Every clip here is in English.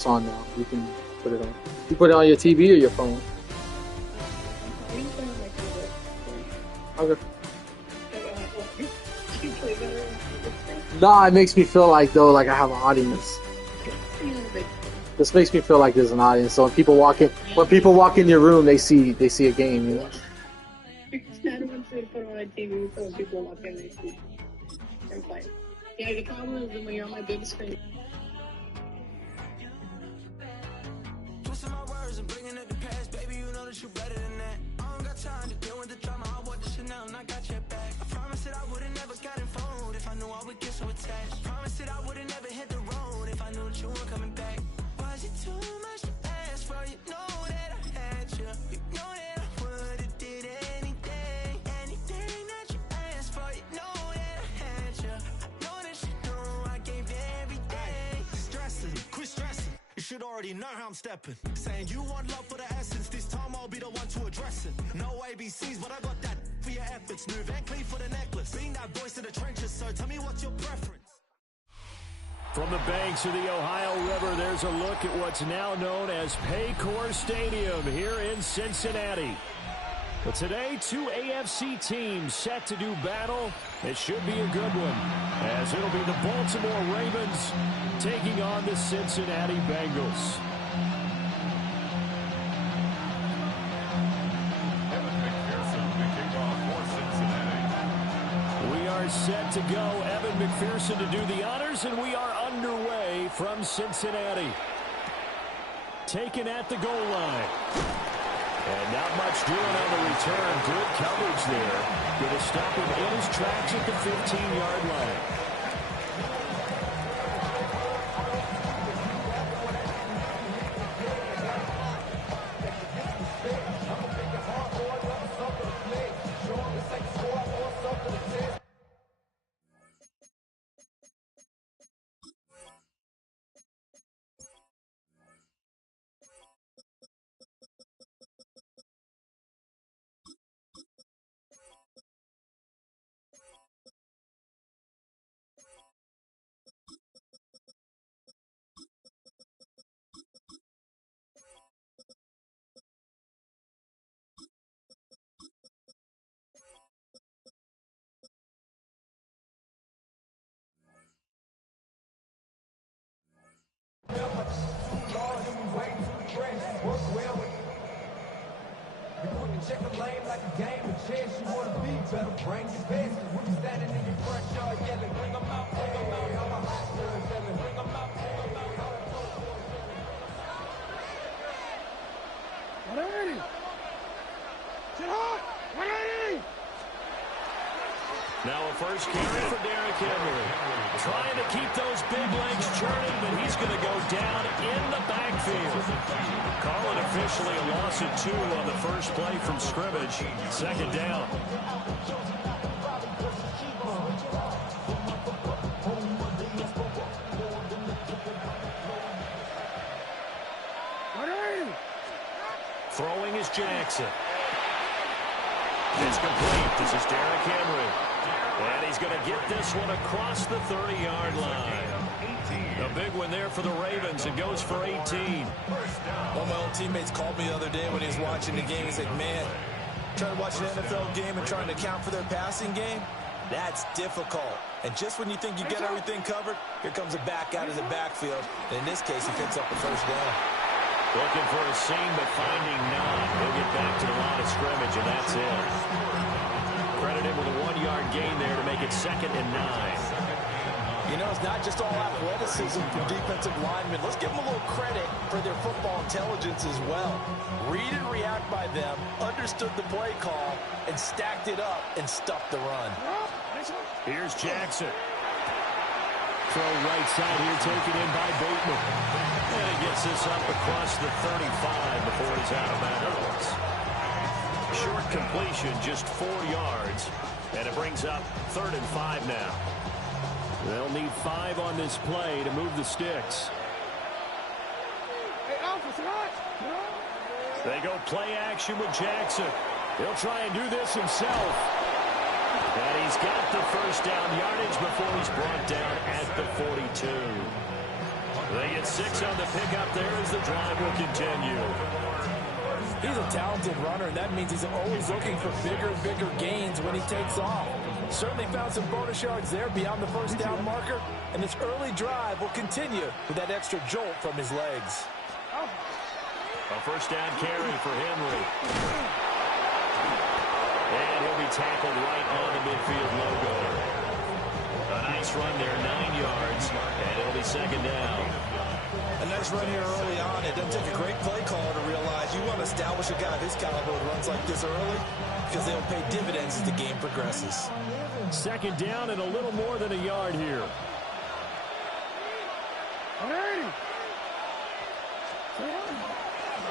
It's on now. You can put it on. You put it on your TV or your phone? Okay. Nah, it makes me feel like though, like I have an audience. This makes me feel like there's an audience. So when people walk in your room, they see a game. You know. I don't want to put on a TV so when people walk in, they see. I'm fine. Yeah, the problem is when you're on my big screen. Twisting my words and bringing it to pass, baby. You know that you better than that. I don't got time to deal with the drama. I bought the Chanel and I got your back. I promised that I would've never gotten phone if I knew I would get so attached. Promised that I would've never hit the road if I knew that you weren't coming back. Was it too much to ask for? You know that I had you. You know that I would've did anything that you asked for. You know that I had you. I know that you know I gave everything. Stressing, quit stressing. You should already know how I'm stepping. Saying you want love for the essence. This time I'll be the one to address it. No ABCs, but I got that for your efforts. Smooth and clean for the necklace. Being that voice in the trenches, so tell me what's your preference. From the banks of the Ohio River, there's a look at what's now known as Paycor Stadium here in Cincinnati. But today, two AFC teams set to do battle. It should be a good one, as it'll be the Baltimore Ravens taking on the Cincinnati Bengals. We are set to go. Evan McPherson to do the honors, and we are underway from Cincinnati. Taken at the goal line. And not much doing on the return. Good coverage there. Going to stop him in his tracks at the 15-yard line. Check the lane like a game of chess. You want to be better, bring your best. When you standing in your front yard yelling, bring them out, bring them out. I'm a hot girl yelling, bring them out, bring them out. 180. Get hot. 180. Now a first carry for Derrick Henry. Trying to keep those big legs churning, but he's going to go down in the backfield. Call it officially a loss of 2 on the first play from scrimmage. Second down. Throwing is Jackson. It's complete. This is Derrick Henry. And he's going to get this one across the 30-yard line. A big one there for the Ravens. It goes for 18. One of my old teammates called me the other day when he was watching the game. He's like, man, trying to watch an NFL game and trying to account for their passing game, that's difficult. And just when you think you get everything covered, here comes a back out of the backfield. And in this case, he picks up the first down. Looking for a seam, but finding none. He'll get back to the line of scrimmage, and that's it. Credit him with a 1-yard gain there to make it 2nd and 9. You know, it's not just all athleticism from defensive linemen. Let's give them a little credit for their football intelligence as well. Read and react by them, understood the play call, and stacked it up and stuffed the run. Here's Jackson. Throw right side here, taken in by Bateman. And he gets this up across the 35 before he's out of bounds. Short completion, just 4 yards. And it brings up 3rd and 5 now. They'll need 5 on this play to move the sticks. They go play action with Jackson. He'll try and do this himself. And he's got the first down yardage before he's brought down at the 42. They get 6 on the pickup there as the drive will continue. He's a talented runner, and that means he's always looking for bigger and bigger gains when he takes off. Certainly found some bonus yards there beyond the first down marker, and this early drive will continue with that extra jolt from his legs. A first down carry for Henry. And he'll be tackled right on the midfield logo. A nice run there, 9 yards, and it'll be second down. A nice run here early on. It doesn't take a great play caller to realize you want to establish a guy of his caliber who runs like this early because they'll pay dividends as the game progresses. Second down and a little more than a yard here.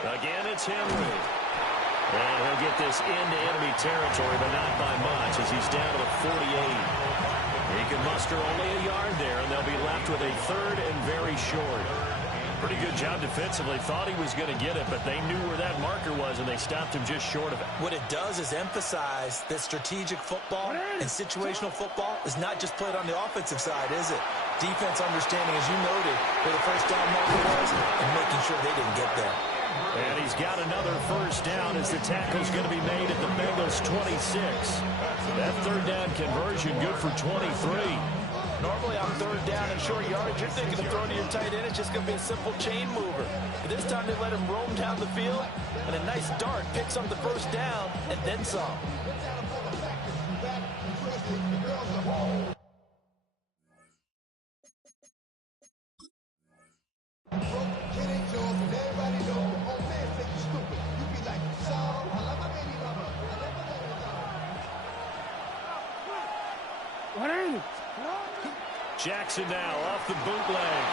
Again, it's Henry. And he'll get this into enemy territory, but not by much as he's down to the 48. He can muster only a yard there, and they'll be left with a third and very short. Pretty good job defensively. Thought he was going to get it, but they knew where that marker was, and they stopped him just short of it. What it does is emphasize that strategic football and situational football is not just played on the offensive side, is it? Defense understanding, as you noted, where the first down marker was and making sure they didn't get there. And he's got another first down as the tackle's going to be made at the Bengals 26. That third down conversion good for 23. Normally on third down and short yardage, you're thinking of throwing to your tight end. It's just going to be a simple chain mover. But this time they let him roam down the field, and a nice dart picks up the first down and then some. Jackson now off the bootleg.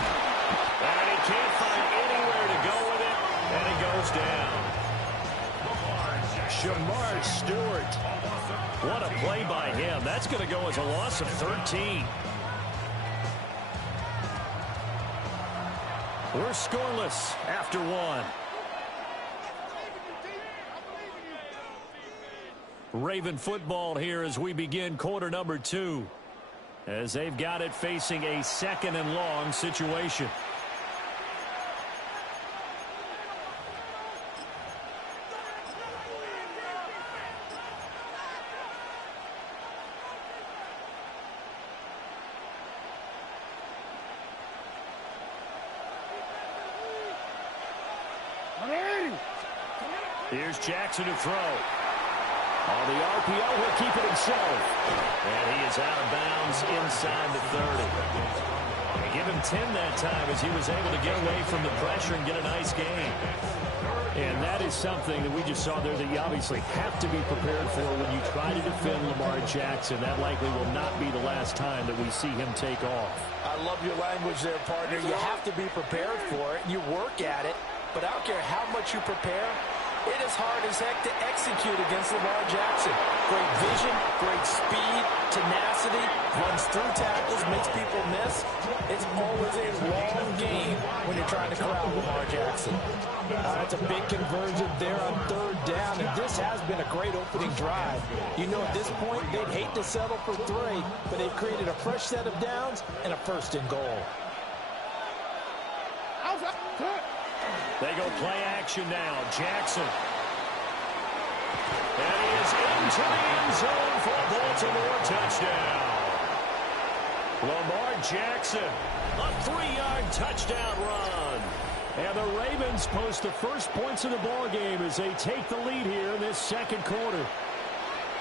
And he can't find anywhere to go with it. And it goes down. Shamar Stewart. What a play by him. That's going to go as a loss of 13. We're scoreless after one. Raven football here as we begin quarter number 2. As they've got it facing a second and long situation. Here's Jackson to throw. On the RPO, he'll keep it himself. And he is out of bounds inside the 30. They give him 10 that time as he was able to get away from the pressure and get a nice gain. And that is something that we just saw there that you obviously have to be prepared for when you try to defend Lamar Jackson. That likely will not be the last time that we see him take off. I love your language there, partner. You have to be prepared for it. You work at it. But I don't care how much you prepare, it is hard as heck to execute against Lamar Jackson. Great vision, great speed, tenacity, runs through tackles, makes people miss. It's always a long game when you're trying to corral Lamar Jackson. That's a big conversion there on third down, and this has been a great opening drive. You know, at this point, they'd hate to settle for 3, but they've created a fresh set of downs and a first and goal. They go play action now. Jackson. And he is into the end zone for a Baltimore touchdown. Lamar Jackson, a 3-yard touchdown run. And the Ravens post the first points of the ball game as they take the lead here in this second quarter.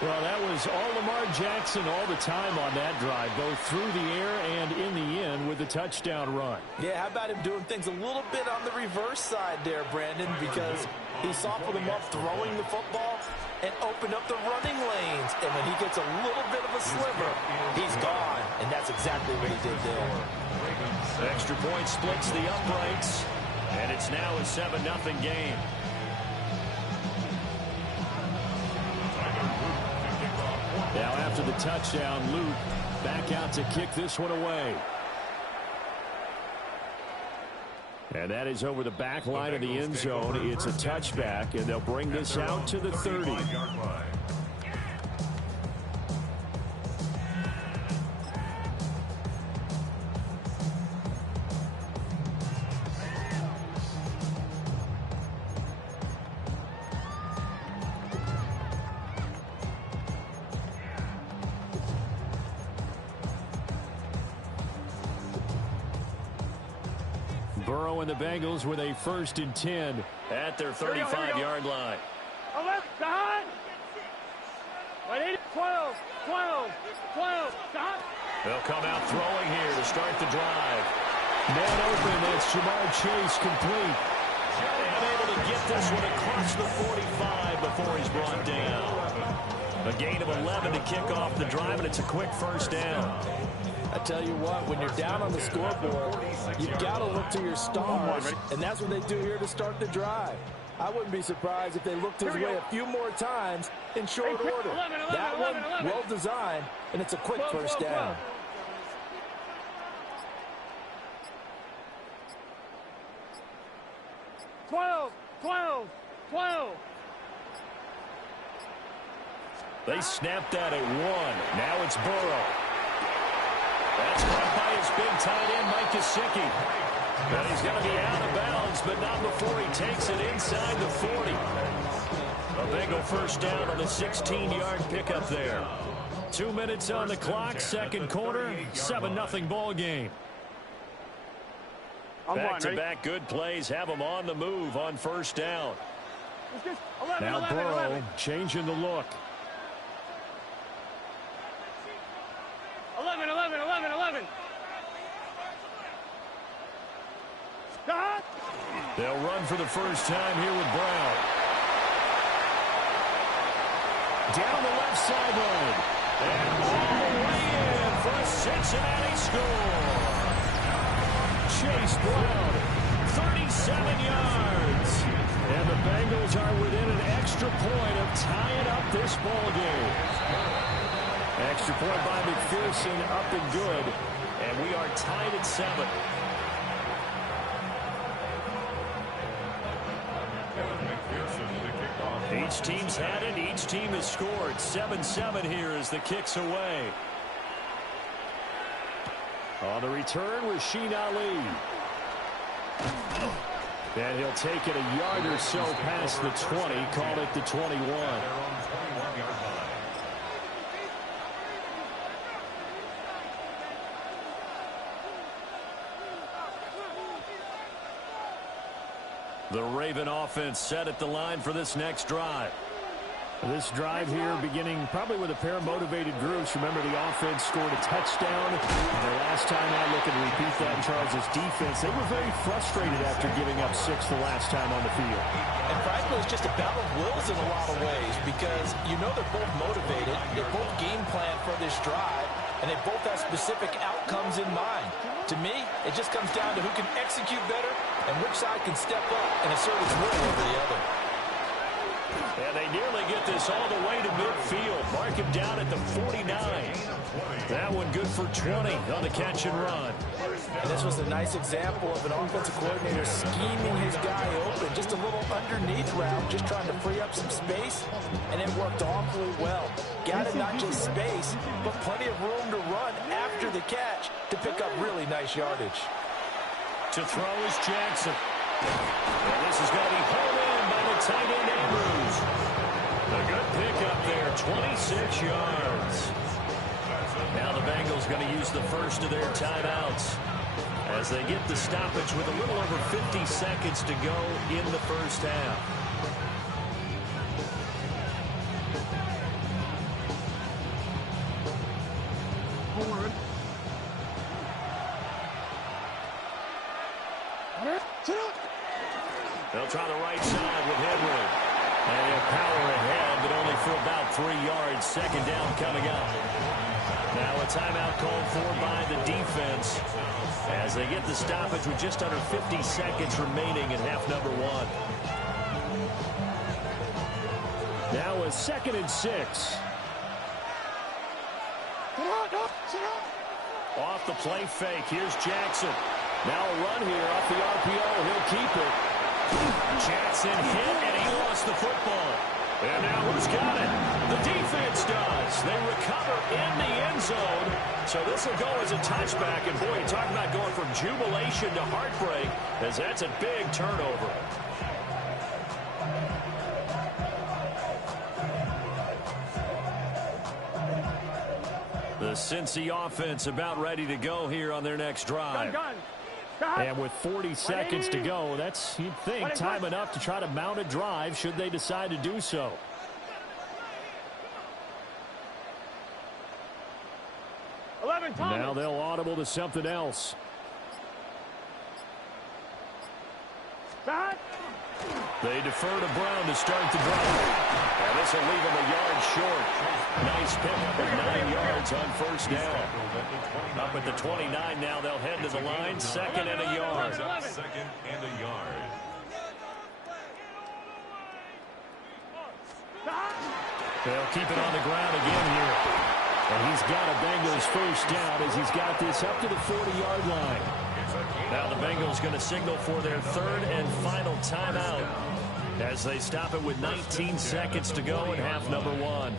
Well, that was all Lamar Jackson all the time on that drive, both through the air and in the end with the touchdown run. Yeah, how about him doing things a little bit on the reverse side there, Brandon, because he softened him up throwing the football and opened up the running lanes. And when he gets a little bit of a sliver, he's gone. And that's exactly what he did there. Extra point splits the uprights, and it's now a 7-0 game. Now after the touchdown, Luke back out to kick this one away. And that is over the back line of the end zone. It's a touchback, and they'll bring this out to the 30. showing the Bengals with a 1st and 10 at their 35-yard line. 12. Stop. They'll come out throwing here to start the drive. Man open, that's Jamar Chase complete. And able to get this one across the 45 before he's brought down. A gain of 11 to kick off the drive, and it's a quick 1st down. I tell you what, when you're down on the scoreboard, you've got to look to your stars, and that's what they do here to start the drive. I wouldn't be surprised if they looked his way a few more times in short order. That one, well designed, and it's a quick 1st down. 12. They snapped that at 1. Now it's Burrow. That's caught by his big tight end, Mike Gesicki. But he's going to be out of bounds, but not before he takes it inside the 40. A Bengal 1st down on the 16-yard pickup there. 2 minutes on the clock, 2nd quarter, 7-0 ball game. Back-to-back good plays have them on the move on 1st down. Now Burrow changing the look. 11. They'll run for the 1st time here with Brown. Down the left sideline. And all the way in for a Cincinnati score. Chase Brown, 37 yards. And the Bengals are within an extra point of tying up this ball game. Extra point by McPherson, up and good. And we are tied at 7. Each team's had it. Each team has scored. 7-7 here as the kick's away. On the return was Sheen Ali. And he'll take it a yard or so past the 20. Call it the 21. The Raven offense set at the line for this next drive. This drive here beginning probably with a pair of motivated groups. Remember, the offense scored a touchdown. The last time out, looking to repeat that in Charles' defense. They were very frustrated after giving up 6 the last time on the field. And frankly, it's just a battle of wills in a lot of ways because you know they're both motivated. They both game plan for this drive, and they both have specific outcomes in mind. To me, it just comes down to who can execute better and which side can step up and assert its will over the other. And they nearly get this all the way to midfield. Mark him down at the 49. That one good for 20 on the catch and run. And this was a nice example of an offensive coordinator scheming his guy open. Just a little underneath route, just trying to free up some space. And it worked awfully well. Got it not just space, but plenty of room to run after the catch to pick up really nice yardage. To throw is Jackson. And this is going to be pulled in by the tight end Andrews. A good pickup there, 26 yards. Now the Bengals going to use the first of their timeouts as they get the stoppage with a little over 50 seconds to go in the 1st half. They'll try the right side with Henry. And he'll power ahead, but only for about 3 yards. 2nd down coming up. Now a timeout called for by the defense as they get the stoppage with just under 50 seconds remaining in half number 1. Now a 2nd and 6. Off the play fake. Here's Jackson. Now a run here off the RPO. He'll keep it. Jackson hit, and he lost the football. And now who's got it? The defense does. They recover in the end zone. So this will go as a touchback. And, boy, you talk about going from jubilation to heartbreak, as that's a big turnover. The Cincy offense about ready to go here on their next drive. And with 40 seconds to go, that's, you'd think, time enough to try to mount a drive should they decide to do so. Now they'll audible to something else. They defer to Brown to start the drive. And this will leave him a yard short. Nice pickup of 9 yards on first down. Up at the 29 now, they'll head to the line. Second and a yard. Second and a yard. They'll keep it on the ground again here. And he's got a Bengals first down as he's got this up to the 40-yard line. Now the Bengals going to signal for their third and final timeout as they stop it with 19 seconds to go in half number one.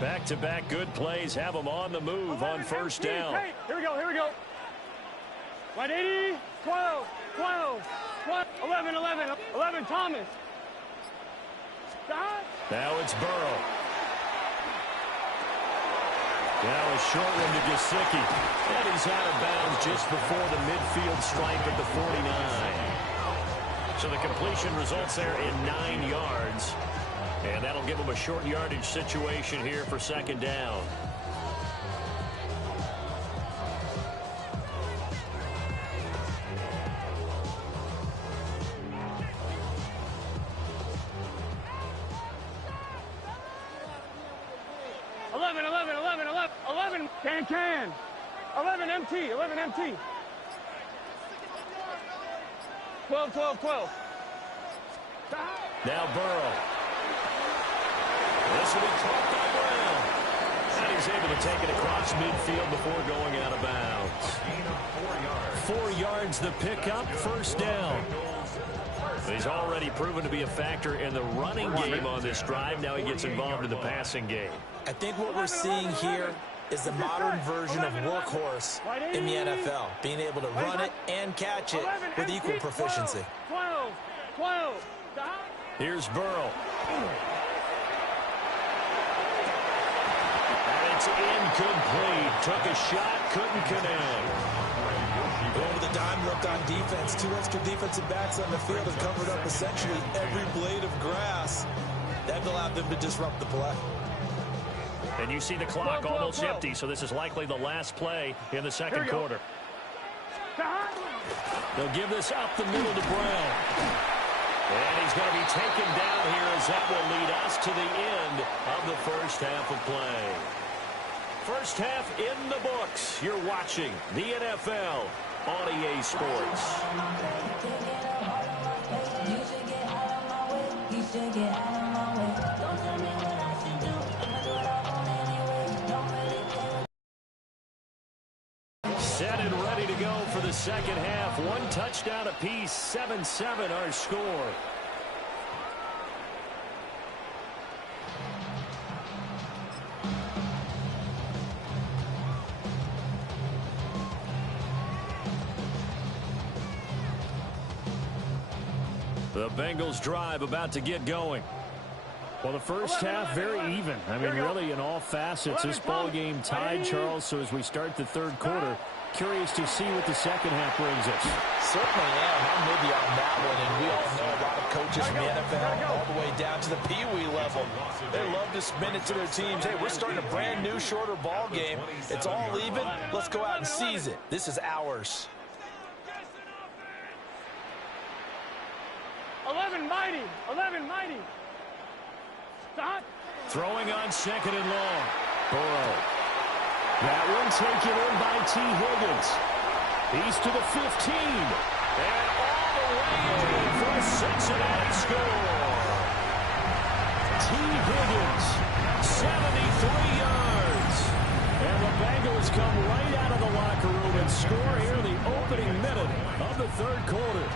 Back-to-back good plays have them on the move on first down. Here we go. 180, 12, 11, 11, Thomas. Stop. Now it's Burrow. Now a short one to Gesicki. And he's out of bounds just before the midfield stripe at the 49. So the completion results there in 9 yards. And that'll give him a short yardage situation here for second down. Can. 11 MT. 12. Now Burrow. This will be caught by Brown. And he's able to take it across midfield before going out of bounds. 4 yards the pickup, first down. He's already proven to be a factor in the running game on this drive. Now he gets involved in the passing game. I think what we're seeing here is the modern version of workhorse in the NFL, being able to run it and catch it with equal proficiency. 12. Here's Burrow. And it's incomplete. Took a shot, couldn't connect. Over the dime look on defense. 2 extra defensive backs on the field have covered up essentially every blade of grass. That allowed them to disrupt the play. And you see the clock almost empty, so this is likely the last play in the second quarter. They'll give this up the middle to Brown. And he's going to be taken down here as that will lead us to the end of the first half of play. First half in the books. You're watching the NFL on EA Sports. Set and ready to go for the second half. 1 touchdown apiece, 7-7 our score. The Bengals drive about to get going. Well, the first half, very even. I mean, really, in all facets, this ball game tied, Charles. So as we start the third quarter, curious to see what the second half brings us. Certainly am. I'm with you on that one. And we all know a lot of coaches from the NFL all the way down to the Pee-wee level. They love to spin it to their teams. Hey, we're starting a brand new, shorter ball game. It's all even. Let's go out and seize it. This is ours. 11 mighty. Stop. Throwing on second and long. Burrow. That one taken in by T. Higgins. He's to the 15. And all the way in for a Cincinnati score. T. Higgins, 73 yards. And the Bengals come right out of the locker room and score here in the opening minute of the third quarter.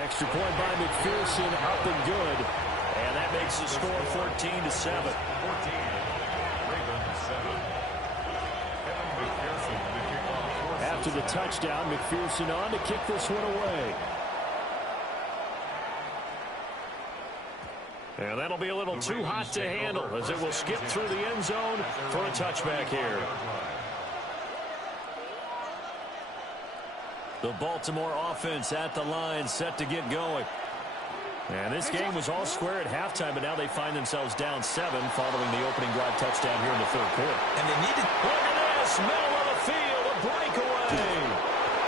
Extra point by McPherson, up and good. And that makes the score 14-7. after the touchdown. McPherson on to kick this one away. And that'll be a little too hot to handle as it will skip through the end zone for a touchback here. The Baltimore offense at the line, set to get going. And this game was all square at halftime, but now they find themselves down 7 following the opening drive touchdown here in the third quarter. And they need to... Look at this, middle of the field, a breakaway.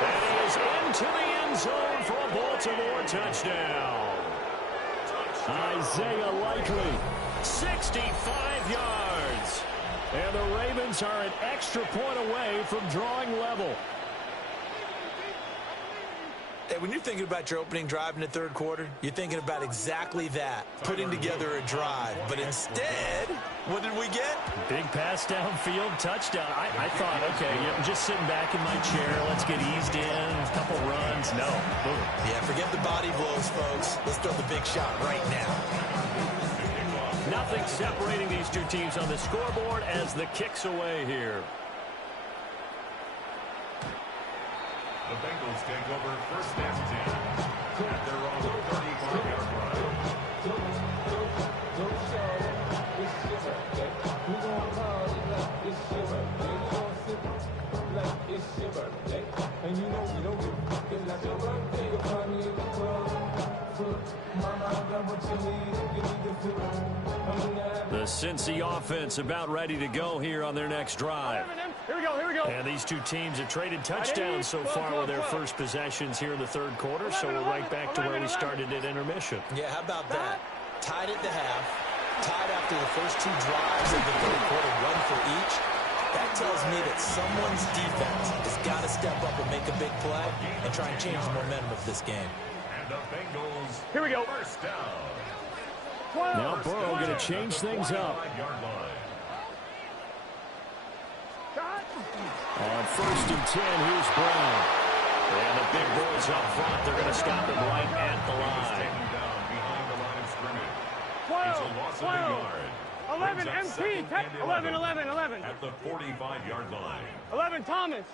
And he is into the end zone for a Baltimore touchdown. Isaiah Likely, 65 yards. And the Ravens are an extra point away from drawing level. Hey, when you're thinking about your opening drive in the third quarter, you're thinking about exactly that, putting together a drive. But instead, what did we get? Big pass downfield, touchdown. I thought, okay, I'm just sitting back in my chair. Let's get eased in, a couple runs. No. Boom. Yeah, forget the body blows, folks. Let's throw the big shot right now. Nothing separating these two teams on the scoreboard as the kick's away here. The Bengals take over first and 10 at their own 35-yard line. The Cincy offense about ready to go here on their next drive. Here we go, here we go. And these two teams have traded touchdowns so far with their first possessions here in the third quarter, so we're right back to where we started at intermission. Yeah, how about that? Tied at the half, tied after the first 2 drives of the third quarter, 1 for each. That tells me that someone's defense has got to step up and make a big play and try and change the momentum of this game. And the Bengals, Here we go. first down. Now Burrow going to change things up. 5-yard line. On first and 10, here's Brown. And the big boys up front, they're going to stop him right at the line. Taken down behind the line of scrimmage. 12, It's a loss of a 12, yard. 11, Brings up MT, second and 11, 11, 11. At the 45-yard line. 11, Thomas.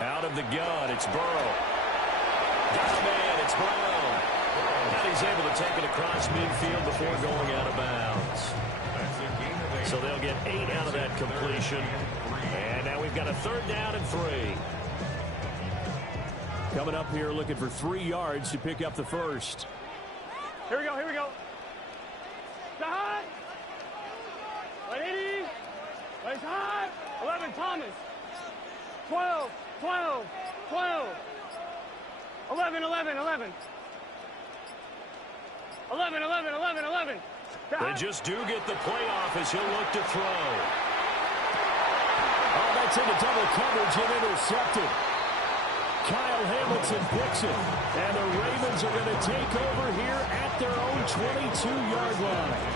Out of the gun, it's Burrow. Got a man, it's Brown. And he's able to take it across midfield before going out of bounds. So they'll get 8 out of that completion. And now we've got a third down and 3. Coming up here looking for 3 yards to pick up the first. Here we go, here we go. Hot. 180. Let's hot. 11, Thomas. 12, 12, 12. 11, 11, 11. 11, 11, 11, 11. They just do get the playoff as he'll look to throw. Oh, that's into double coverage and intercepted. Kyle Hamilton picks it. And the Ravens are going to take over here at their own 22-yard line.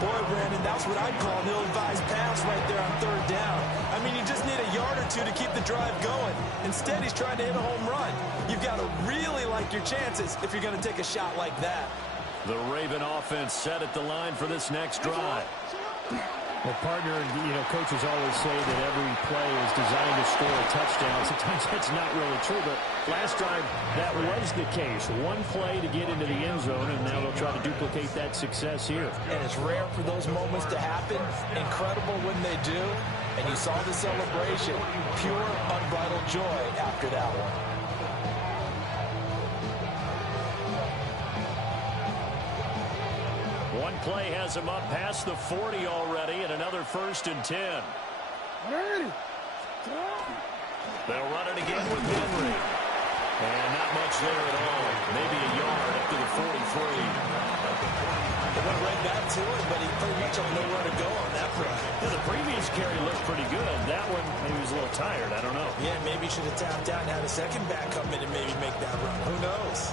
Boy, Brandon, that's what I'd call an ill-advised pass right there on third down. I mean, you just need a yard or 2 to keep the drive going. Instead, he's trying to hit a home run. You've got to really like your chances if you're going to take a shot like that. The Raven offense set at the line for this next drive. Well, partner, coaches always say that every play is designed to score a touchdown. Sometimes that's not really true, but last drive that was the case. One play to get into the end zone, and now they'll try to duplicate that success here. And it's rare for those moments to happen. Incredible when they do. And you saw the celebration. Pure, unbridled joy after that one. One play has him up past the 40 already, and another first and 10. They'll run it again with Henry. And not much there at all. Maybe a yard up to the 43. They went right back to it, but he pretty much don't know where to go on that play. Yeah, the previous carry looked pretty good. That one, maybe he was a little tired. I don't know. Yeah, maybe he should have tapped out and had a second back come in and maybe make that run. Who knows?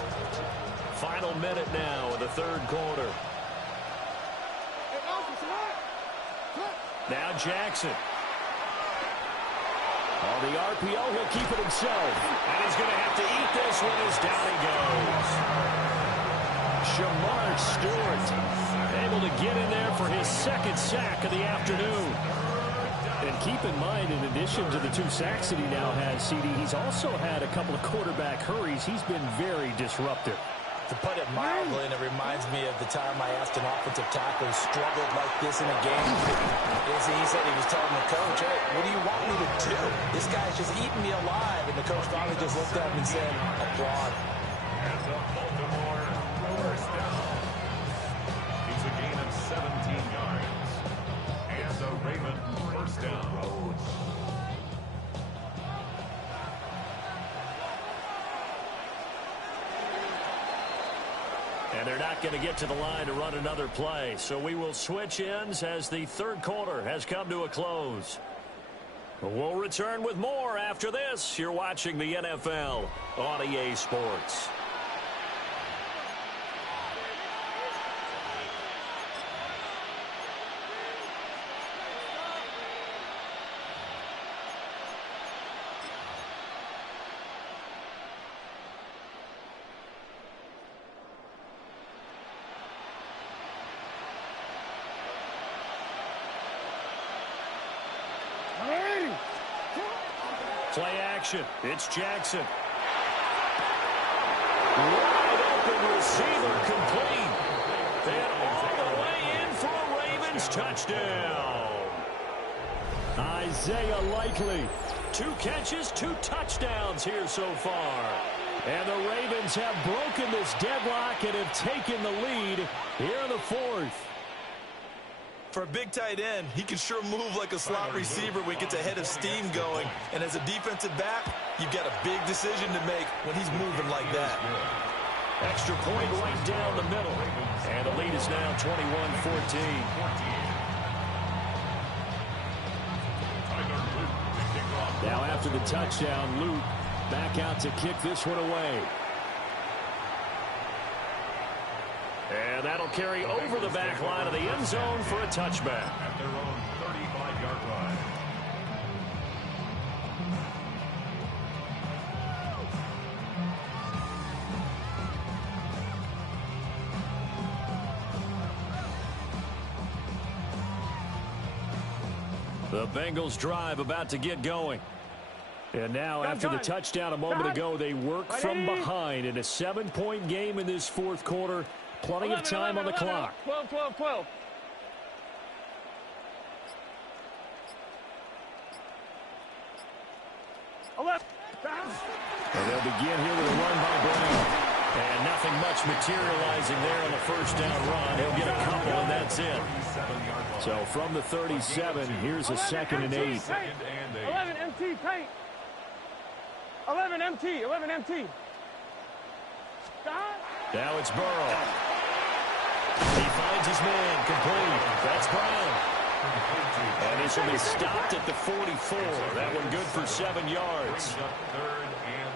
Final minute now of the third quarter. Now Jackson. On the RPO, he'll keep it himself. And he's going to have to eat this one as down he goes. Shamar Stewart able to get in there for his second sack of the afternoon. And keep in mind, in addition to the 2 sacks that he now has, CD, he's also had a couple of quarterback hurries. He's been very disruptive. To put it mildly, and it reminds me of the time I asked an offensive tackle who struggled like this in a game. He said he was telling the coach, hey, what do you want me to do? This guy's just eating me alive. And the coach finally just looked at him and said, applaud. And the Baltimore first down. He's a gain of 17 yards. And the Raven first down. And they're not going to get to the line to run another play. So we will switch ends as the third quarter has come to a close. We'll return with more after this. You're watching the NFL on EA Sports. Play action. It's Jackson. Wide open receiver complete. And all the way in for a Ravens touchdown. Isaiah Likely. 2 catches, 2 touchdowns here so far. And the Ravens have broken this deadlock and have taken the lead here in the 4th. For a big tight end, he can sure move like a slot receiver when he gets a head of steam going. And as a defensive back, you've got a big decision to make when he's moving like that. Extra point right down the middle. And the lead is now 21-14. Now after the touchdown, Luke back out to kick this one away. And that'll carry over the back line of the end zone for a touchback. At their own 35-yard line. The Bengals drive about to get going. And now after the touchdown a moment ago, they work from behind in a 7-point game in this 4th quarter. Plenty of time on the clock. 12, 12, 12. And they'll begin here with a run by Brown. And nothing much materializing there on the first down run. He'll get a couple, and that's it. So from the 37, here's a 2nd and 8. 11 MT, paint. 11 MT, 11 MT. Now it's Burrow. He finds his man, complete. That's Brown. And this will be stopped at the 44. That one good for 7 yards. 3rd and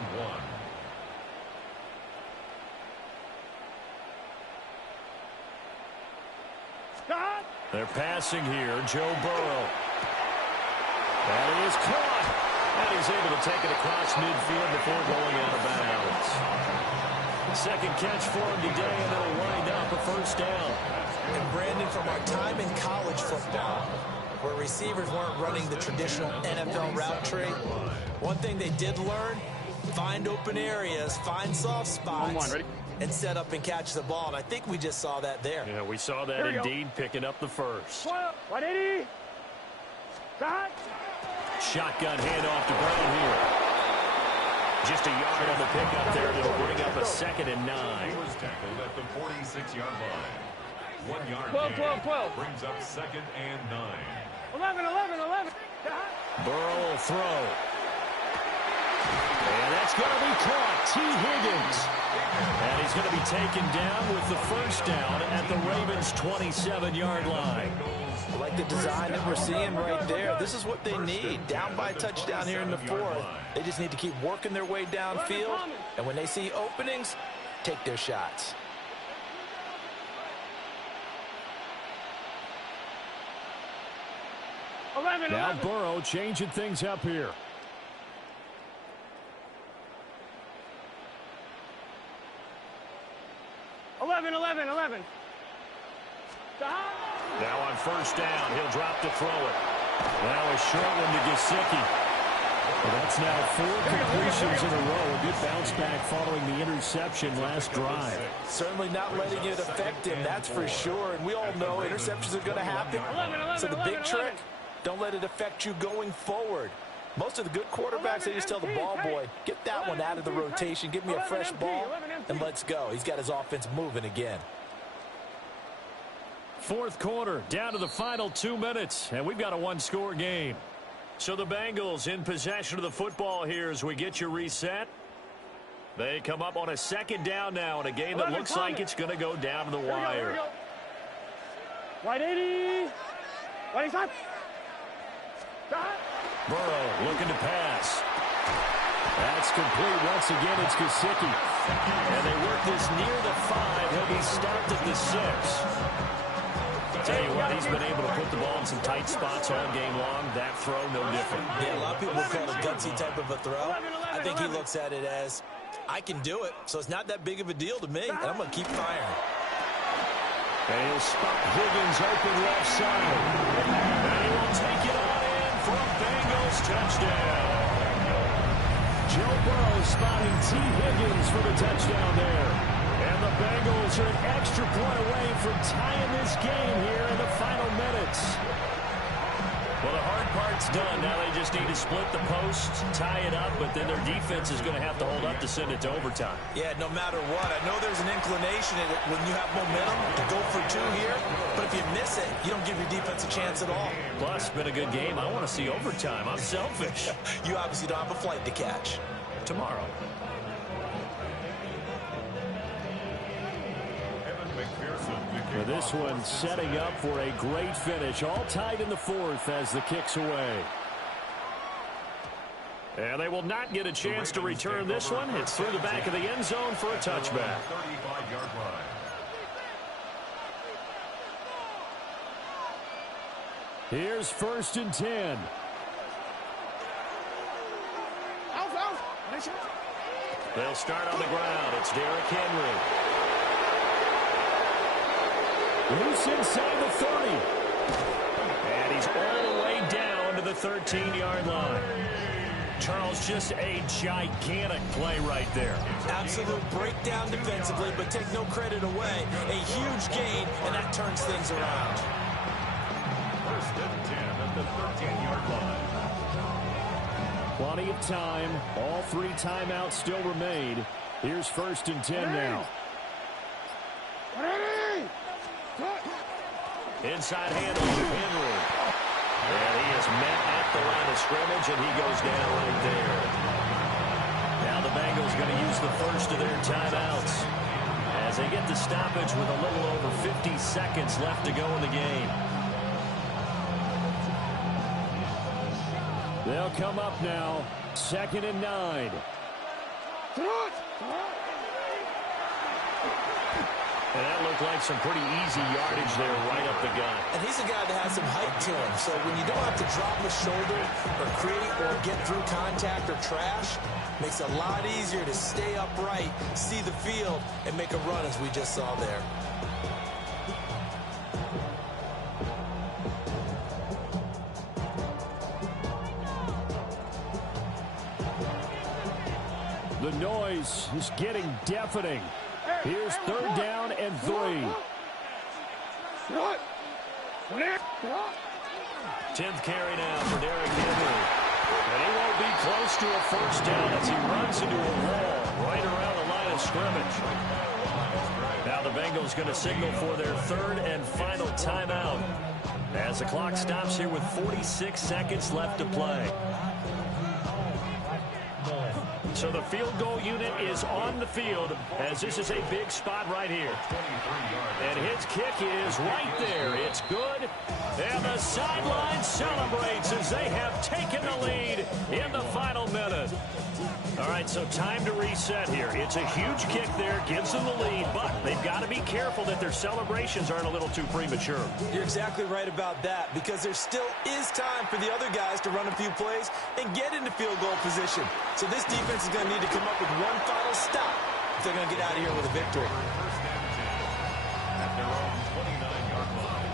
1. They're passing here. Joe Burrow. That is caught. And he's able to take it across midfield before going out of bounds. Second catch for him today, and it'll wind up a first down. And Brandon, from our time in college football, where receivers weren't running the traditional NFL route tree, one thing they did learn, find open areas, find soft spots, and set up and catch the ball. And I think we just saw that there. Yeah, we saw that indeed, picking up the first. 180. Shotgun handoff to Brown here. Just a yard on the pickup there. It'll bring up a 2nd and 9. He was tackled at the 46-yard line. 1 yard 12, gain 12, 12. brings up 2nd and 9. 11, 11, 11. Burrow will throw. And that's going to be caught. T. Higgins. And he's going to be taken down with the first down at the Ravens' 27-yard line. I like the design that we're seeing right there. This is what they need. Down by a touchdown here in the 4th. They just need to keep working their way downfield. And when they see openings, take their shots. Now Burrow changing things up here. Eleven. Now on first down, he'll drop to throw it. Now a short one to Gesicki. Well, that's now 4 completions in a row. A good bounce back following the interception last drive. Certainly not letting it affect him, that's for sure. And we all know interceptions are going to happen. So the big trick, don't let it affect you going forward. Most of the good quarterbacks, they just tell the ball boy, get that one out of the rotation, give me a fresh ball, and let's go. He's got his offense moving again. Fourth quarter, down to the final 2 minutes, and we've got a one-score game. So the Bengals in possession of the football here as we get you reset. They come up on a second down now in a game that looks like it's going to go down to the wire. Wide 80. Wide side. Burrow looking to pass. That's complete. Once again, it's Gesicki. And they work this near the 5. He'll be stopped at the 6. Tell you what, he's been able to put the ball in some tight spots all game long. That throw, no different. Yeah, a lot of people would call it a gutsy type of a throw. I think he looks at it as, I can do it, so it's not that big of a deal to me, and I'm going to keep firing. And he'll spot Higgins open left side. And he will take it on in for a Bengals touchdown. Joe Burrow spotting T. Higgins for the touchdown there. And the Bengals are an extra point away from tying this game here in the final minutes. Well, the hard part's done. Now they just need to split the post, tie it up, but then their defense is going to have to hold up to send it to overtime. Yeah, no matter what. I know there's an inclination in it when you have momentum to go for 2 here, but if you miss it, you don't give your defense a chance at all. Plus, been a good game. I want to see overtime. I'm selfish. You obviously don't have a flight to catch. Tomorrow. For this one setting up for a great finish. All tied in the 4th as the kick's away. And they will not get a chance to return this one. It's through the back of the end zone for a touchback. 35-yard line. Here's 1st and 10. They'll start on the ground. It's Derrick Henry. Loose inside the 30. And he's all the way down to the 13-yard line. Charles, just a gigantic play right there. Absolute breakdown defensively, but take no credit away. A huge gain, and that turns things around. 1st and 10 at the 13-yard line. Plenty of time. All 3 timeouts still remain. Here's 1st and 10 now. Inside handoff to Henry. And he is met at the line of scrimmage, and he goes down right there. Now the Bengals going to use the first of their timeouts as they get the stoppage with a little over 50 seconds left to go in the game. They'll come up now, 2nd and 9. And that looked like some pretty easy yardage there right up the gut. And he's a guy that has some height to him. So when you don't have to drop a shoulder or create or get through contact or trash, makes it a lot easier to stay upright, see the field, and make a run as we just saw there. The noise is getting deafening. Here's 3rd down and 3. 10th carry now for Derrick Henry. And he won't be close to a 1st down as he runs into a wall right around the line of scrimmage. Now the Bengals going to signal for their 3rd and final timeout as the clock stops here with 46 seconds left to play. So the field goal unit is on the field as this is a big spot right here. And his kick is right there. It's good. And the sideline celebrates as they have taken the lead in the final minute. All right, so time to reset here. It's a huge kick there, gives them the lead, but they've got to be careful that their celebrations aren't a little too premature. You're exactly right about that because there still is time for the other guys to run a few plays and get into field goal position. So this defense is going to need to come up with one final stop if they're going to get out of here with a victory. At their own 29-yard line.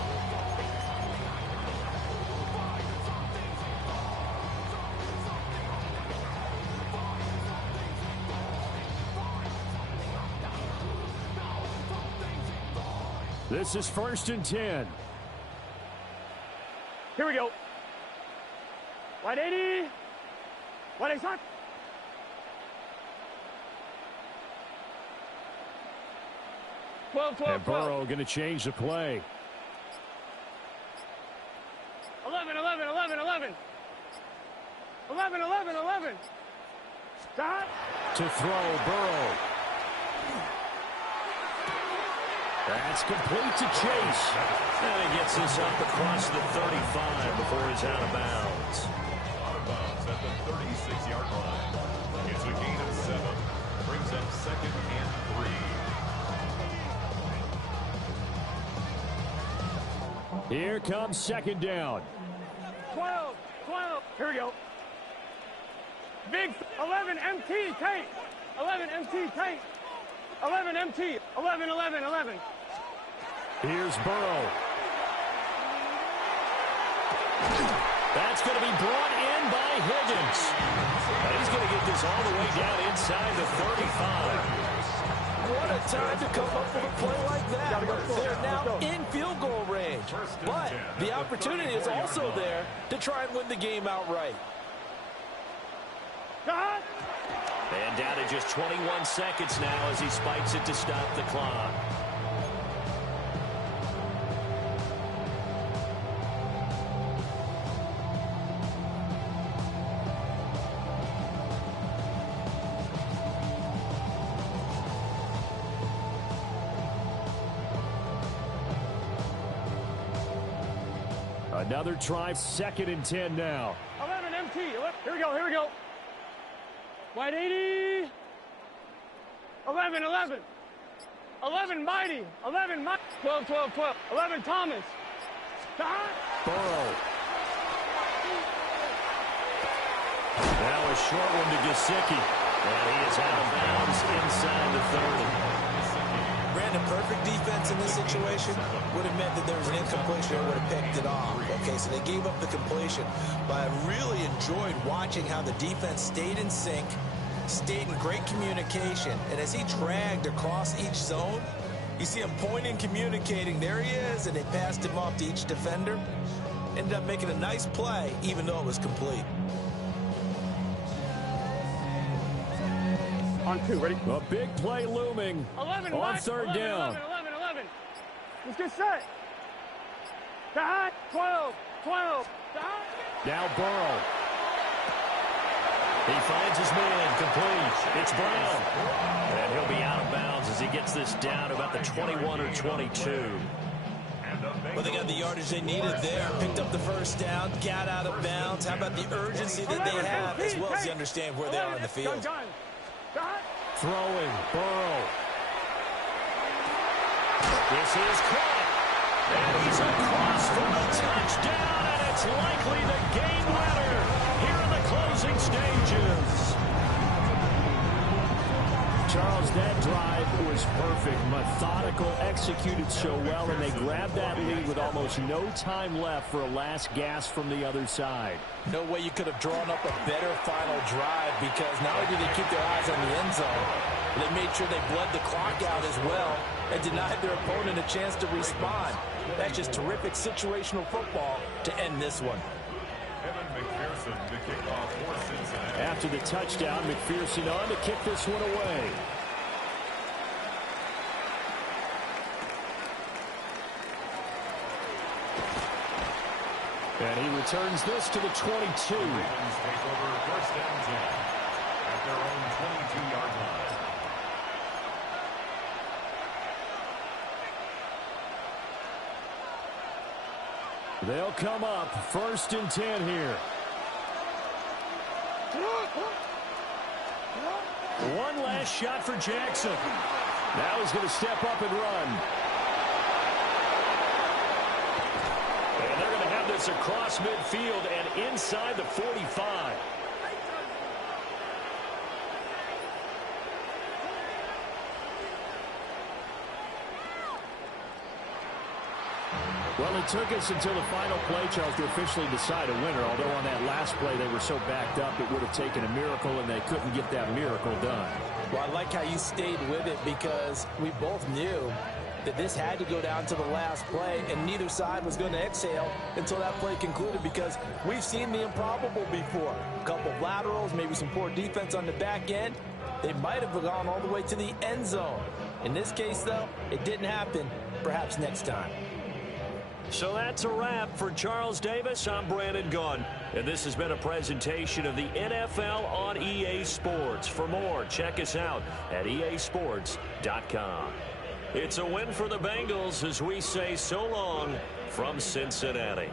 This is 1st and 10. Here we go. 180. 180. And Burrow going to change the play. 11, 11, 11, 11. 11, 11, 11. Stop. To throw, Burrow. That's complete to Chase. And he gets this up across the 35 before he's out of bounds. Out of bounds at the 36-yard line. It's a gain of 7. Brings up 2nd and 3. Here comes 2nd down. 12, 12. Here we go. Big 11 MT tank. 11 MT tank. 11 MT. 11, 11, 11. Here's Burrow. That's going to be brought in by Higgins. And he's going to get this all the way down inside the 35. What a time to come up with a play like that. They're now in field goal range. But the opportunity is also there to try and win the game outright. And down to just 21 seconds now as he spikes it to stop the clock. Another try, 2nd and 10 now. 11 MT. Here we go, here we go. 180. 11, 11. 11 Mighty. 11 Mighty. 12, 12, 12. 11 Thomas. Burrow. Now a short one to Gesicki. And he is out of bounds inside the 30. Ran a perfect defense in this situation. Would have meant that there was an incompletion and would have picked it off. Okay, so they gave up the completion. But I really enjoyed watching how the defense stayed in sync, stayed in great communication. And as he dragged across each zone, you see him pointing, communicating. There he is, and they passed him off to each defender. Ended up making a nice play, even though it was complete. On 2, ready? A big play looming 11 on 3rd down. 11, 11, 11. Let's get set. 12, 12. Now Burrow. He finds his man, complete. It's Brown. And he'll be out of bounds as he gets this down about the 21 or 22. Well, they got the yardage they needed there. Picked up the 1st down, got out of bounds. How about the urgency that they have, as well as they understand where they are in the field. Throwing, Burrow. This is caught. And he's across for the touchdown, and it's likely the game winner here in the closing stages. Charles, that drive was perfect. Methodical, executed so well, and they grabbed that lead with almost no time left for a last gasp from the other side. No way you could have drawn up a better final drive, because not only did they keep their eyes on the end zone, they made sure they bled the clock out as well and denied their opponent a chance to respond. That's just terrific situational football to end this one. After the touchdown, McPherson on to kick this one away. And he returns this to the 22. Ravens take over 1st and 10 at their own 22-yard line. They'll come up 1st and 10 here. One last shot for Jackson. Now he's going to step up and run. And they're going to have this across midfield and inside the 45. Well, it took us until the final play, Charles, to officially decide a winner. Although on that last play they were so backed up, it would have taken a miracle, and they couldn't get that miracle done. Well, I like how you stayed with it, because we both knew that this had to go down to the last play, and neither side was going to exhale until that play concluded, because we've seen the improbable before. A couple of laterals, maybe some poor defense on the back end. They might have gone all the way to the end zone. In this case, though, it didn't happen. Perhaps next time. So that's a wrap for Charles Davis. I'm Brandon Gunn, and this has been a presentation of the NFL on EA Sports. For more, check us out at easports.com. It's a win for the Bengals as we say so long from Cincinnati.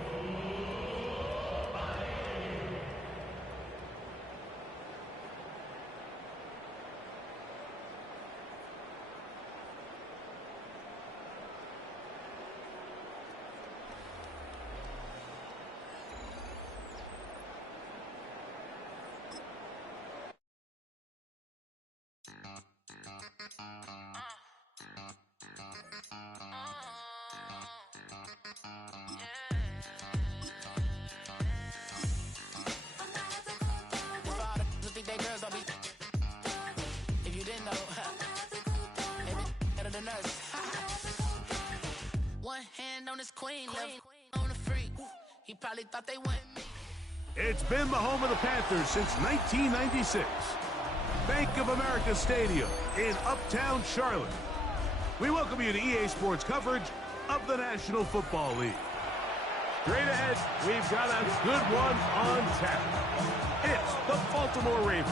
It's been the home of the Panthers since 1996. Bank of America Stadium in Uptown Charlotte. We welcome you to EA Sports coverage of the National Football League. Straight ahead, we've got a good one on tap. It's the Baltimore Ravens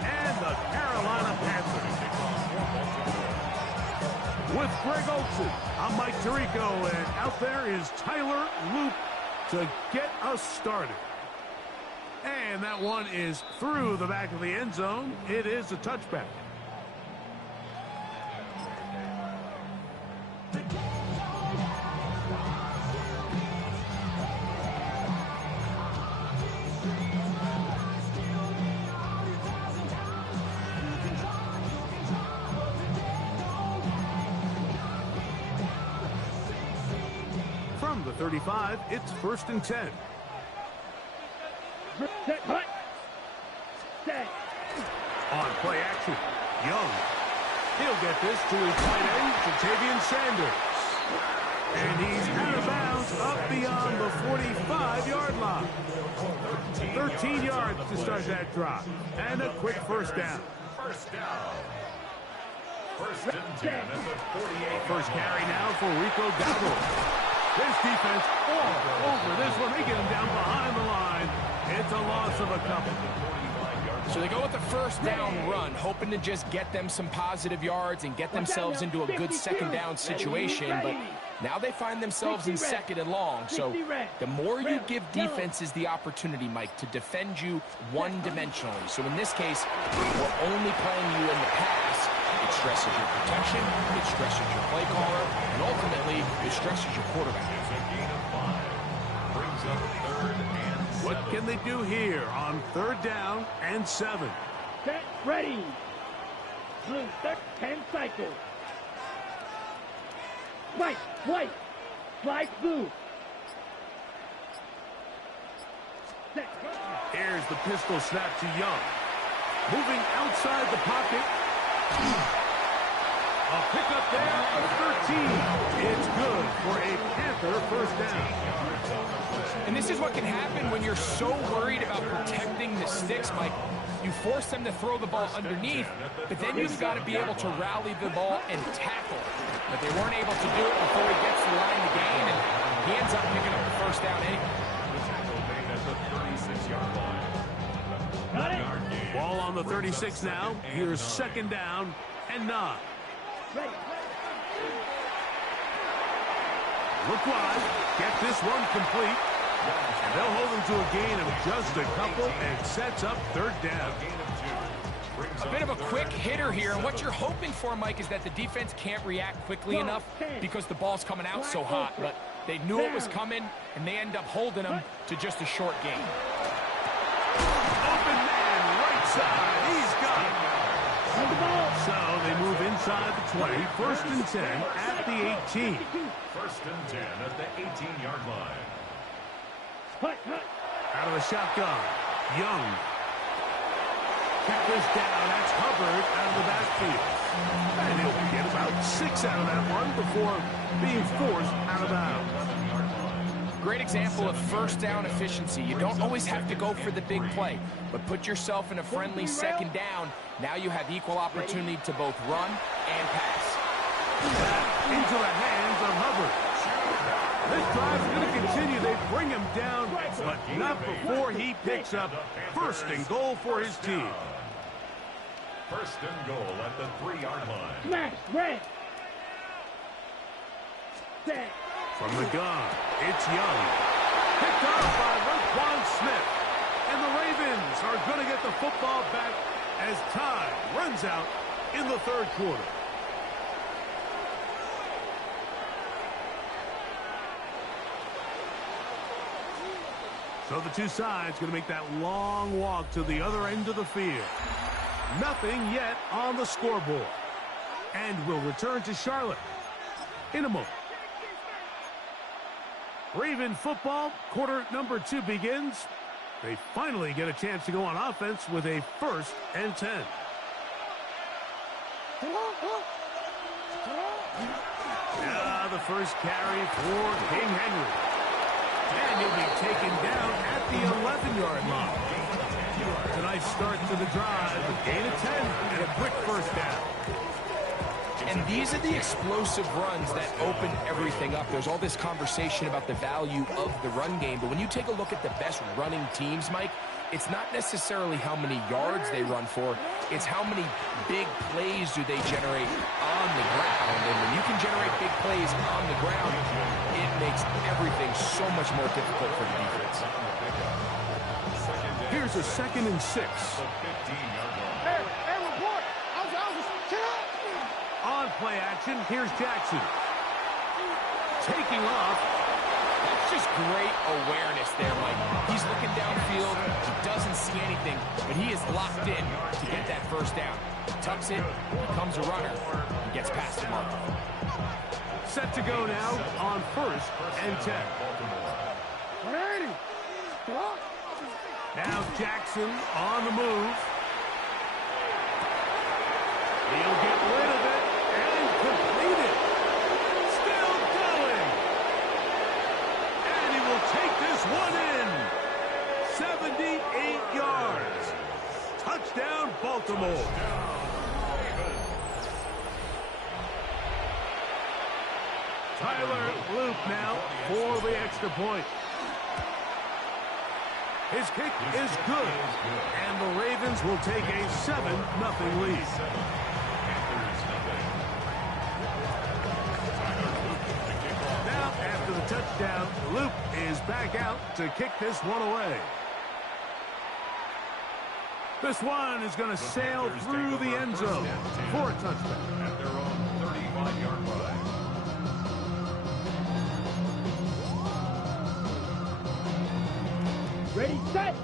and the Carolina Panthers. With Greg Olsen, I'm Mike Tirico, and out there is Tyler Loop to get us started. And that one is through the back of the end zone. It is a touchback. From the 35, it's 1st and 10. On play action, Young. He'll get this to his tight end, Ja'Tavion Sanders. And he's out of bounds up beyond the 45-yard line. 13 yards to start that drop. And a quick first down. First down. 1st and 10 at the 48. First carry now for Rico Dowdle. This defense all over this one. They get him down behind the line. It's a loss of a couple. So they go with the first down run, hoping to just get them some positive yards and get themselves into a good second down situation. But now they find themselves in 2nd and long. So the more you give defenses the opportunity, Mike, to defend you one-dimensionally. So in this case, we're only playing you in the pass. It stresses your protection, it stresses your play caller, and ultimately, it stresses your quarterback. It's a gain of 5. Brings up 3rd and 7. What can they do here on 3rd down and 7? Get ready. 10 cycles. White, slide through. Here's the pistol snap to Young. Moving outside the pocket. A pickup there of 13. It's good for a Panther first down. And this is what can happen when you're so worried about protecting the sticks, Mike. You force them to throw the ball underneath, but then you've got to be able to rally the ball and tackle. But they weren't able to do it before he gets to the line to gain, and he ends up picking up the first down anyway. The tackle made at the 36-yard line. Ball on the 36 now. Here's 2nd down and 9. Look wide. Get this one complete. And they'll hold him to a gain of just a couple and sets up 3rd down. A bit of a quick hitter here, and what you're hoping for, Mike, is that the defense can't react quickly enough because the ball's coming out so hot, but they knew it was coming, and they end up holding them to just a short gain. Open man, right side. He's got it. So they move inside the 20. 1st and 10 at the 18. 1st and 10 at the 18-yard line. Out of the shotgun, Young. Kept this down. That's Hubbard. effort out of the backfield. And he'll get about 6 out of that one before being forced out of bounds. Great example of first down efficiency. You don't always have to go for the big play, but put yourself in a friendly second down. Now you have equal opportunity to both run and pass. Into the hands of Hubbard. This drive's going to continue. They bring him down, but not before he picks up first and goal for his team. First and goal at the 3-yard line. Smash, red. Set. From the gun, it's Young. Picked off by Roquan Smith. And the Ravens are going to get the football back as time runs out in the third quarter. So the two sides going to make that long walk to the other end of the field. Nothing yet on the scoreboard. And we'll return to Charlotte in a moment. Raven football, quarter number 2 begins. They finally get a chance to go on offense with a 1st and 10. Now the first carry for King Henry. And he'll be taken down at the 11-yard line. It's a nice start to the drive, a gain of 10 and a quick first down. And these are the explosive runs that open everything up. There's all this conversation about the value of the run game, but when you take a look at the best running teams, Mike, it's not necessarily how many yards they run for, it's how many big plays do they generate on the ground. And when you can generate big plays on the ground, it makes everything so much more difficult for the defense. Here's a 2nd and 6. Hey, report. On play action, here's Jackson. Taking off. That's just great awareness there, Mike. He's looking downfield. He doesn't see anything, but he is locked in to get that first down. Tucks it, becomes a runner, and gets past the mark. Set to go now on 1st and 10. Ready. Now Jackson on the move. He'll get rid of it and complete it. Still going. And he will take this one in. 78 yards. Touchdown, Baltimore. Tyler Loop now for the extra point. His kick is good, and the Ravens will take a 7-0 lead. Now, after the touchdown, Loop is back out to kick this one away. This one is going to sail through the end zone for a touchdown. At their own 35-yard line. Ready, set.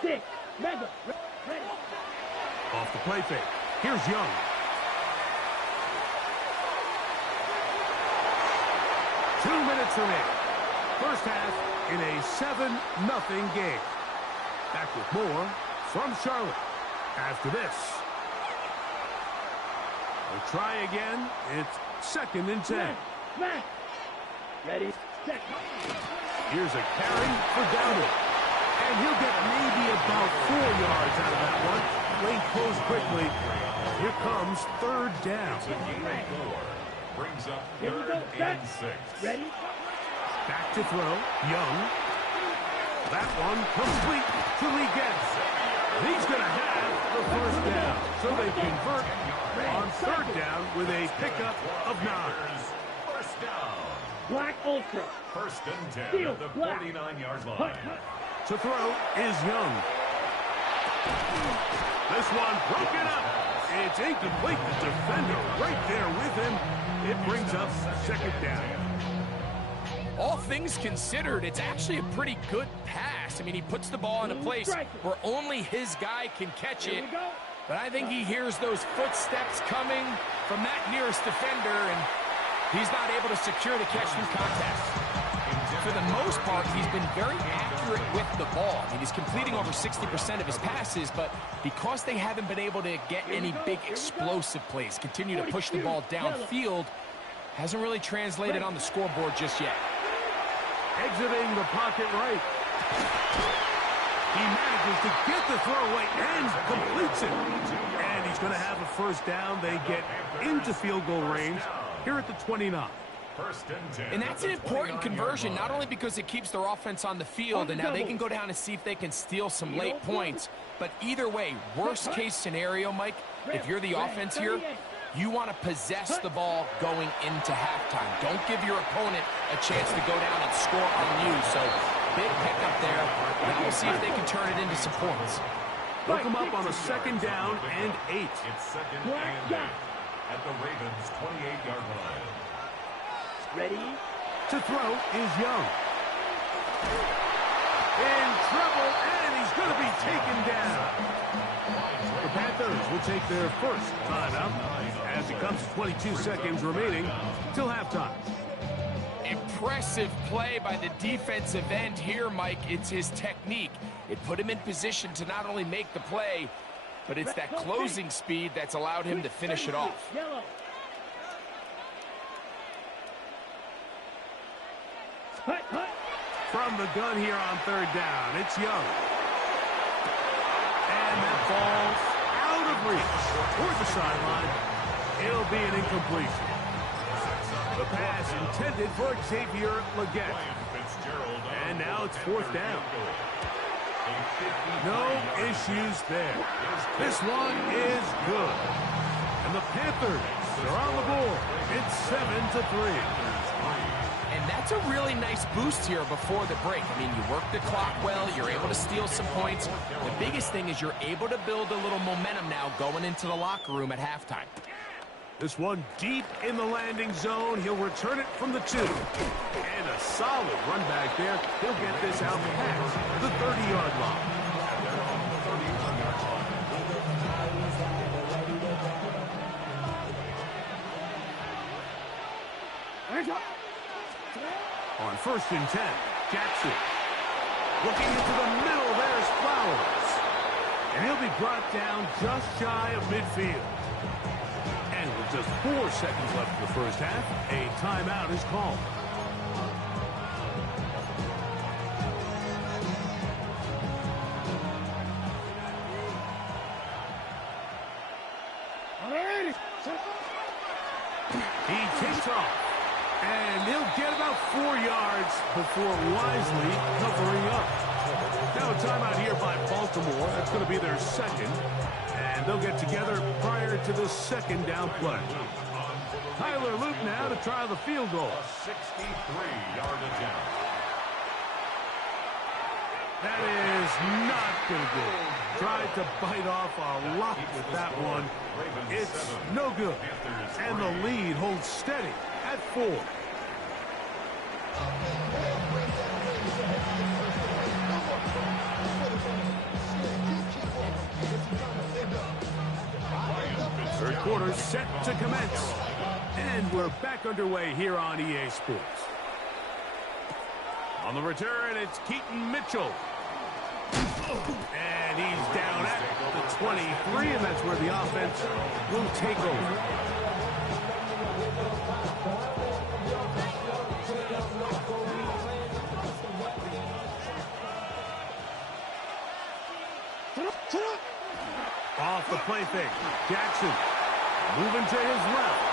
6, mega, ready. Off the play fake. Here's Young. Two minutes remaining. First half in a 7-0 game. Back with more from Charlotte after this. We'll try again. It's 2nd and 10. Smash. Ready, set. Here's a carry for Dowdle. And he'll get maybe about 4 yards out of that one. Lane closed quickly. Here comes 3rd down. Brings up Here we 3rd go, and set. 6. Ready. Back to throw. Young. That one complete till he gets. He's going to have the first down. So they convert on 3rd down with a pickup of 9. First down. Black Ultra. 1st and 10 Steal, at the black. 49-yard Hut, line. hut. To throw is Young. This one broken up. It's incomplete. The defender right there with him. It brings up 2nd down. All things considered, it's actually a pretty good pass. I mean, he puts the ball in a place where only his guy can catch it. But I think he hears those footsteps coming from that nearest defender, and he's not able to secure the catch through contact. For the most part, he's been very accurate accurate with the ball. I mean, he's completing over 60% of his passes, but because they haven't been able to get any big explosive plays, continue to push the ball downfield, hasn't really translated on the scoreboard just yet. Exiting the pocket right. He manages to get the throw away and completes it. And he's going to have a first down. They get into field goal range here at the 29. And that's an important conversion, not only because it keeps their offense on the field, and now they can go down and see if they can steal some late points. But either way, worst case scenario, Mike, if you're the offense here, you want to possess the ball going into halftime. Don't give your opponent a chance to go down and score on you. So big pickup there. Now we'll see if they can turn it into some points. They'll come up on a second down and 8. It's second and 8 at the Ravens' 28-yard line. Ready? To throw is Young. In trouble, and he's going to be taken down. The Panthers will take their first timeout as it comes to 22 seconds remaining till halftime. Impressive play by the defensive end here, Mike. It's his technique. It put him in position to not only make the play, but it's that closing speed that's allowed him to finish it off. From the gun here on third down, it's Young. And that falls out of reach toward the sideline. It'll be an incompletion. The pass intended for Xavier Legette. And now it's fourth down. No issues there. This one is good. And the Panthers are on the board. It's 7-3. And that's a really nice boost here before the break. I mean, you work the clock well, you're able to steal some points. The biggest thing is you're able to build a little momentum now going into the locker room at halftime. This one deep in the landing zone. He'll return it from the 2. And a solid run back there. He'll get this out past the 30-yard line. On first and 10, Jackson. Looking into the middle, there's Flowers. And he'll be brought down just shy of midfield. And with just 4 seconds left in the first half, a timeout is called. He takes off. And he'll get about 4 yards before wisely covering up. Now a timeout here by Baltimore. That's going to be their second. And they'll get together prior to the second down play. Tyler Luke now to try the field goal. 63-yard attempt. That is not going to do. Tried to bite off a lot with that one. It's no good. And the lead holds steady at 4. Third quarter set to commence. And we're back underway here on EA Sports. On the return, it's Keaton Mitchell. And he's down at the 23, and that's where the offense will take over. Off the play fake. Jackson moving to his left.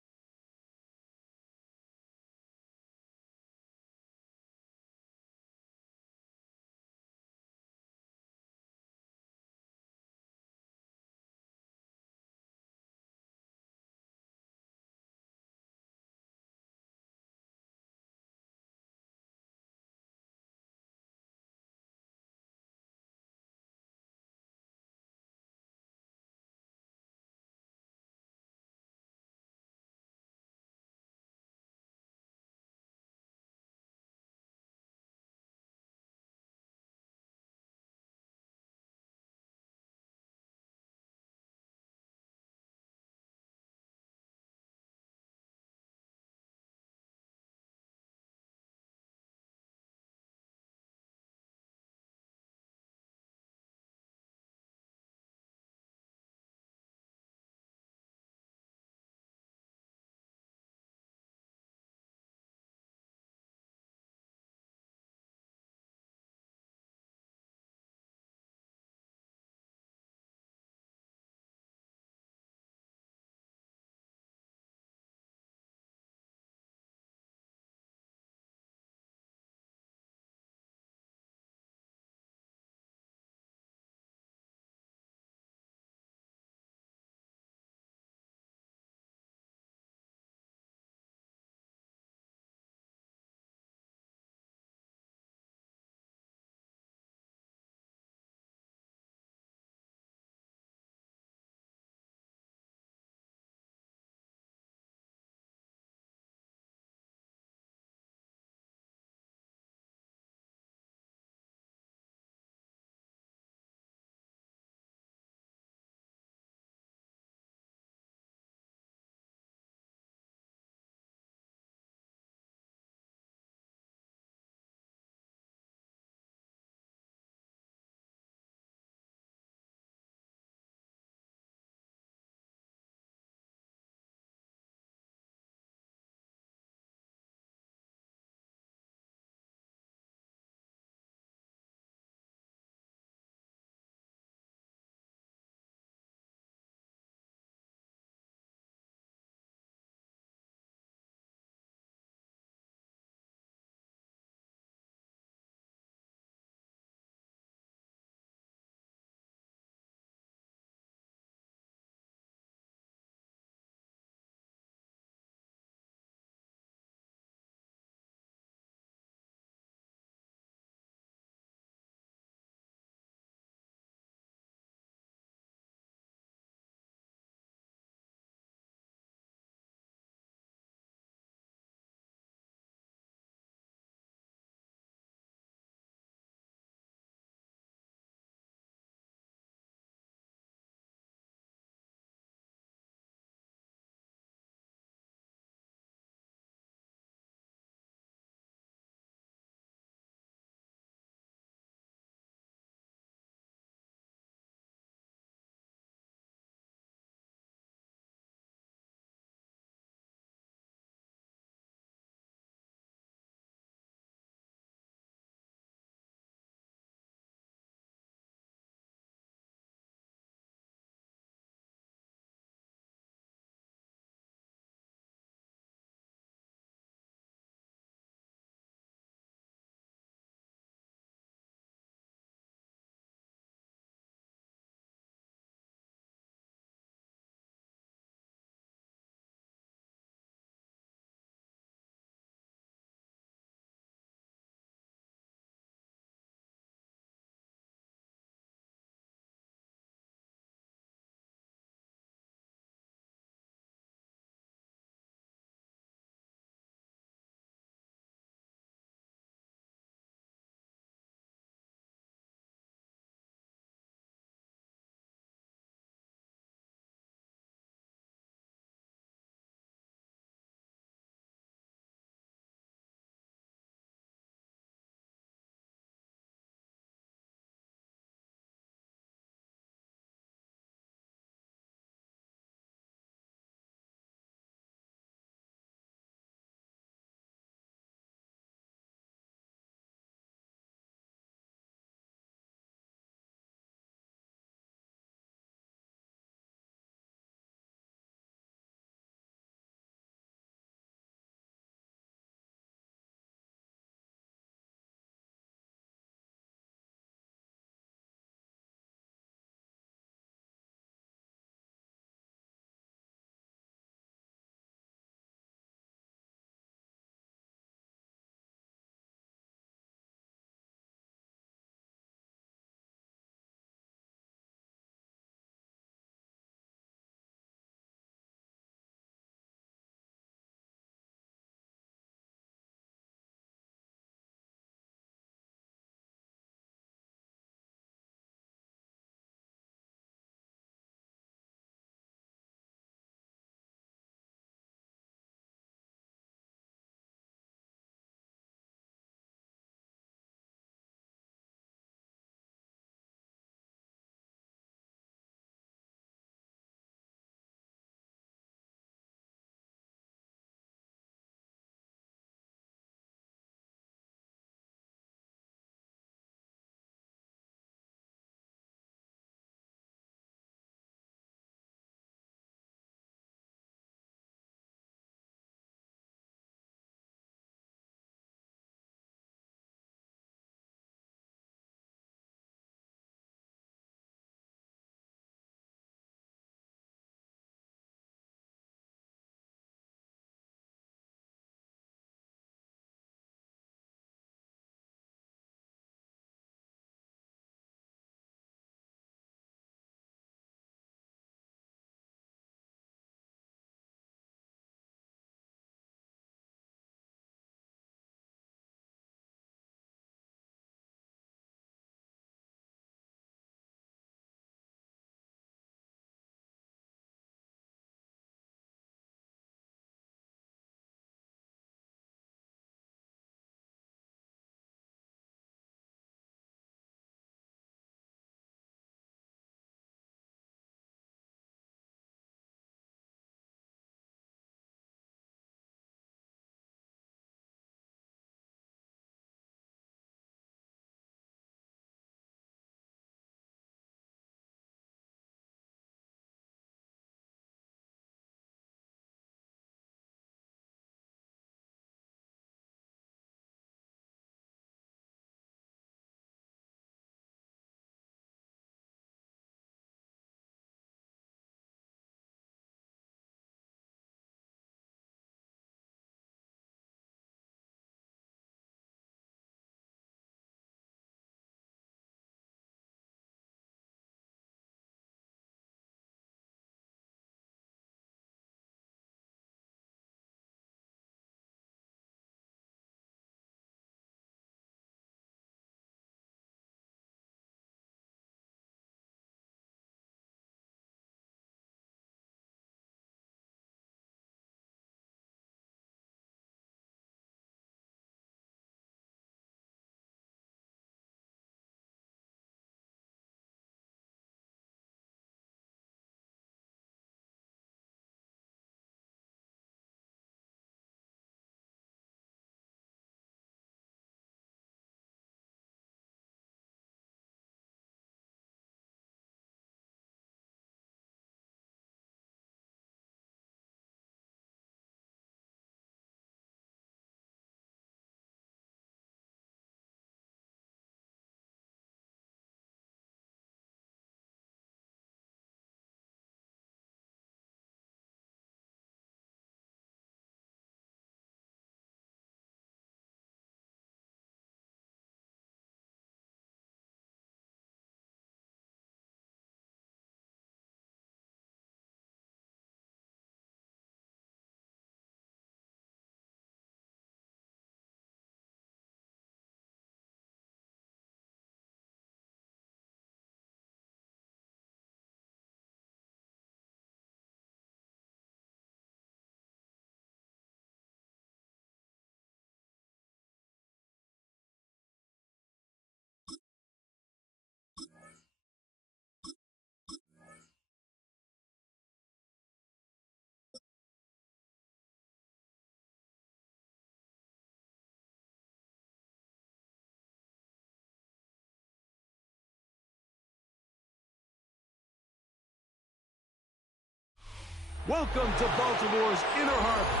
Welcome to Baltimore's Inner Harbor.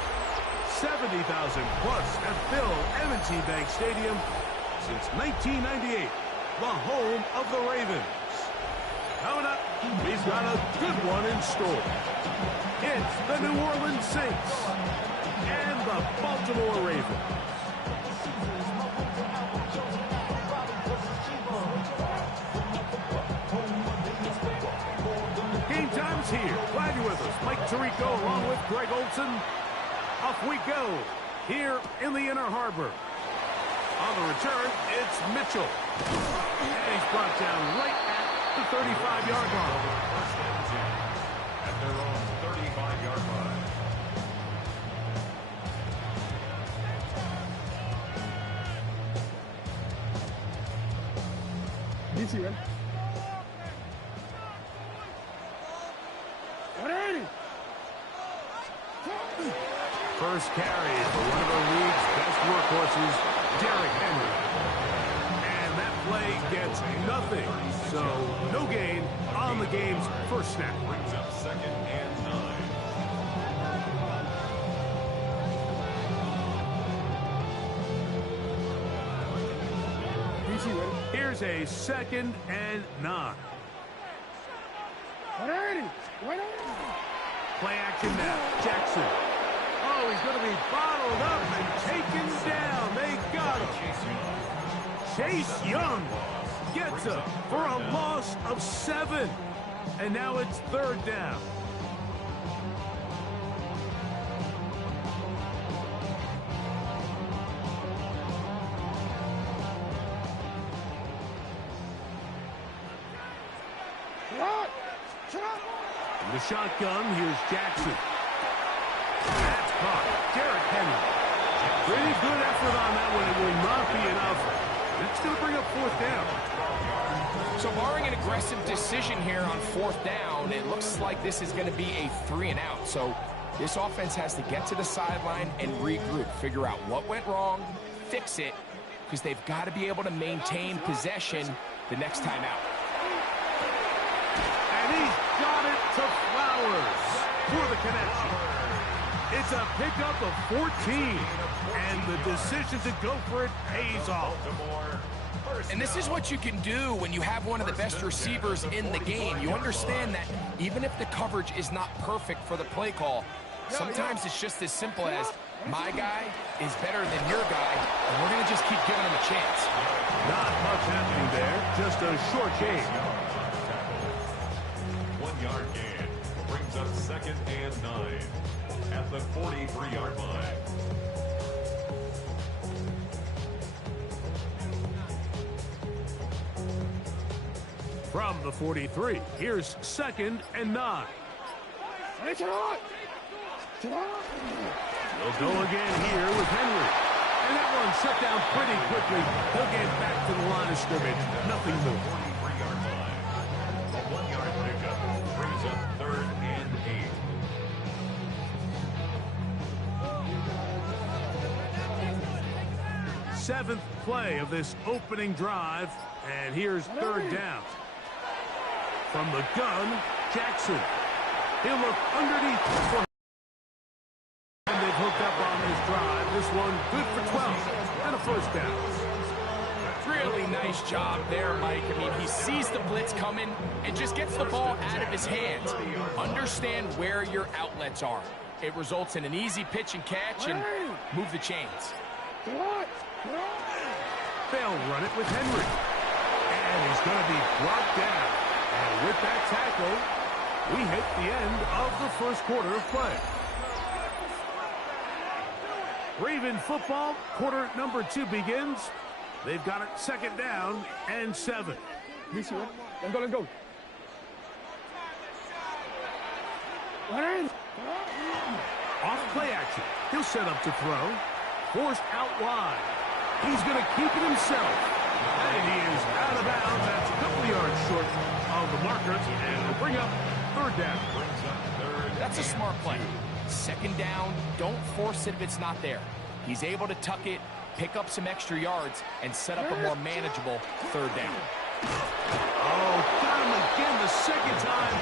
70,000 plus have filled M&T Bank Stadium since 1998, the home of the Ravens. Coming up, we've got a good one in store. It's the New Orleans Saints and the Baltimore Ravens. Game time's here. Glad you're with us. Mike Tirico along with Greg Olson. Off we go here in the Inner Harbor. On the return, it's Mitchell. And he's brought down right at the 35-yard line. First and 10 at their own 35-yard line. DC, man. First carry for one of the league's best workhorses, Derrick Henry. And that play gets nothing. So no gain on the game's first snap. Brings up 2nd and 9. DC, ready? Here's a 2nd and 9. Play action now. Jackson. Oh, he's going to be bottled up and taken down. They got him. Chase Young gets him for a loss of 7. And now it's 3rd down. In the shotgun, here's Jackson. That's caught. Derrick Henry. Pretty good effort on that one. It will not be enough. It's going to bring up 4th down. So barring an aggressive decision here on 4th down, it looks like this is going to be a 3-and-out. So this offense has to get to the sideline and regroup, figure out what went wrong, fix it, because they've got to be able to maintain possession the next time out. And he's got it to Flowers for the connection. It's a pickup of 14, and the decision to go for it pays off. And this is what you can do when you have one of the best receivers in the game. You understand that even if the coverage is not perfect for the play call, sometimes it's just as simple as my guy is better than your guy, and we're going to just keep giving him a chance. Not much happening there, just a short gain. 1-yard gain brings up 2nd and 9 at the 43-yard line. From the 43, here's 2nd and 9. They'll go again here with Henry. And that one shut down pretty quickly. He'll get back to the line of scrimmage. Nothing more. 43-yard line. A 1-yard pickup brings up 3rd and 8. 7th play of this opening drive. And here's 3rd down. From the gun, Jackson. He'll look underneath for him. And they've hooked up on this drive. This one good for 12 and a 1st down. Really nice job there, Mike. I mean, he sees the blitz coming and just gets the ball out of his hands. Understand where your outlets are. It results in an easy pitch and catch and move the chains. They'll run it with Henry. And he's going to be brought down. And with that tackle, we hit the end of the 1st quarter of play. Raven football, quarter number 2 begins. They've got it 2nd down and 7. DC, ready? Let's go. Off play action. He'll set up to throw. Forced out wide. He's going to keep it himself. And he is out of bounds. That's a couple of yards short of the marker. And it'll bring up 3rd down. That's a smart play. 2nd down, don't force it if it's not there. He's able to tuck it, pick up some extra yards, and set up a more manageable 3rd down. Oh, got him again the second time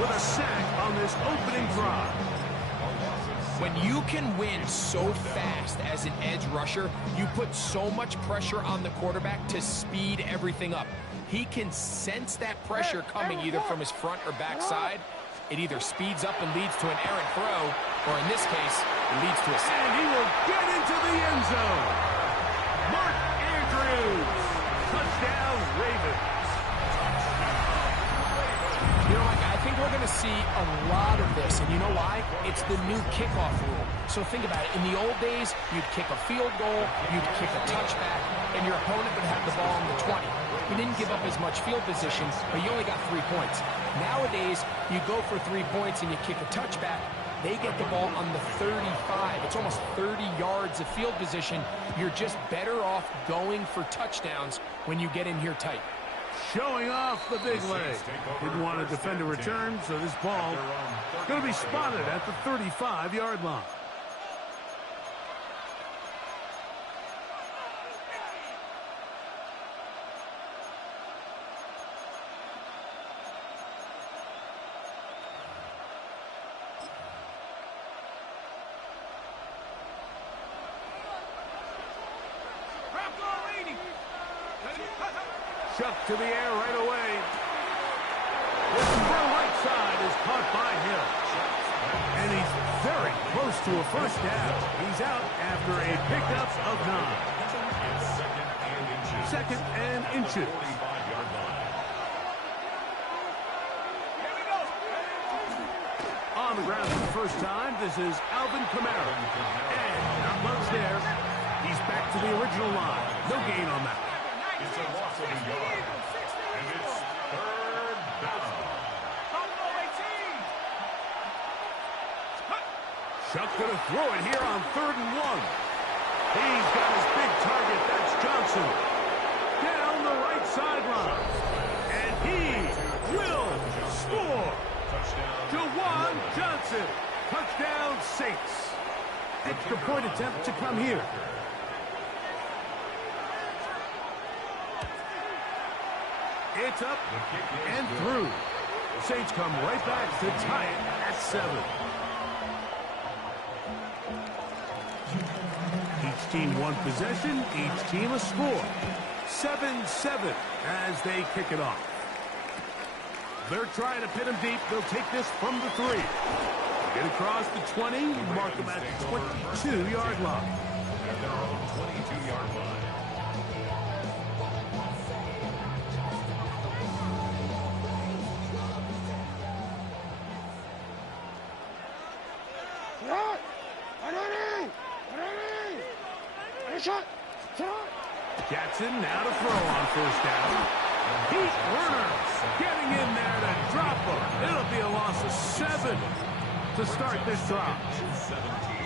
with a sack on this opening drive. When you can win so fast as an edge rusher, you put so much pressure on the quarterback to speed everything up. He can sense that pressure coming either from his front or back side. It either speeds up and leads to an errant throw, or in this case, it leads to a sack. And he will get into the end zone. Mark Andrews. Touchdown, Ravens. You know, I think we're going to see a lot of this, and you know why? It's the new kickoff rule. So think about it. In the old days, you'd kick a field goal, you'd kick a touchback, and your opponent would have the ball on the 20. You didn't give up as much field position, but you only got 3 points. Nowadays, you go for 3 points and you kick a touchback. They get the ball on the 35. It's almost 30 yards of field position. You're just better off going for touchdowns when you get in here tight. Showing off the big leg. Didn't want to defend a return, so this ball going to be spotted at the 35-yard line. Chuck to the air right away. This throw right side is caught by Hill. And he's very close to a first down. He's out after a pickup of 9. Second and inches. On the ground for the first time, this is Alvin Kamara. And not much there. He's back to the original line. No gain on that. It's a loss of a yard. And it's third down. Chuck going to throw it here on 3rd and 1. He's got his big target. That's Johnson. Down the right sideline. And he will score. Jawan Johnson. Touchdown Saints. Extra point attempt to come here. It's up and through. The Saints come right back to tie it at 7. Each team one possession, each team a score. 7-7 as they kick it off. They're trying to pin him deep. They'll take this from the 3. Get across the 20, mark them at the 22-yard line. At their own 22-yard line. Jackson now to throw on first down. Pete Werner getting in there to drop him. It'll be a loss of 7 to start this drive.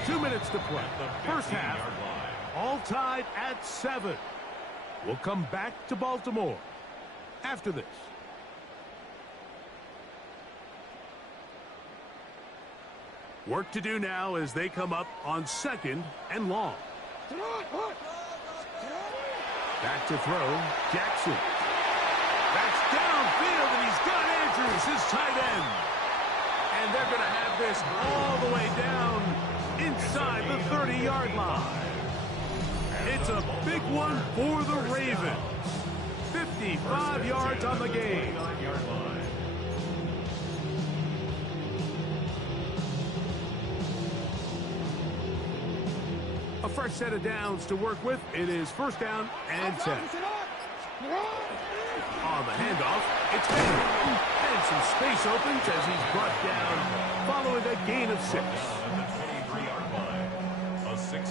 2 minutes to play. First half, all tied at 7. We'll come back to Baltimore after this. Work to do now as they come up on 2nd and long. Back to throw, Jackson. That's downfield, and he's got Andrews, his tight end. And they're going to have this all the way down inside the 30-yard line. It's a big one for the Ravens. 55 yards on the game. A fresh set of downs to work with. It is first down and 10. On the handoff, it's Baker. And some space opens as he's brought down following a gain of 6.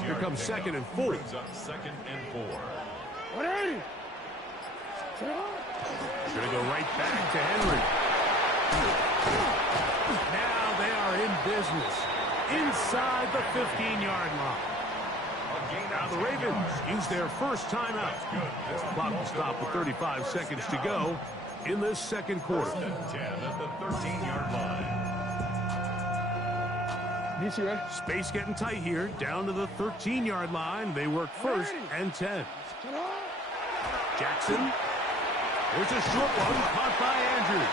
Here comes 2nd and 4. Second and 4. Going to go right back to Henry. Now they are in business inside the 15-yard line. Now the Ravens use their first timeout. As the clock will stop with 35 seconds to go in this second quarter. 10 at the 13-yard line. Space getting tight here. Down to the 13-yard line. They work first and 10. Jackson Here's a short one caught by Andrews.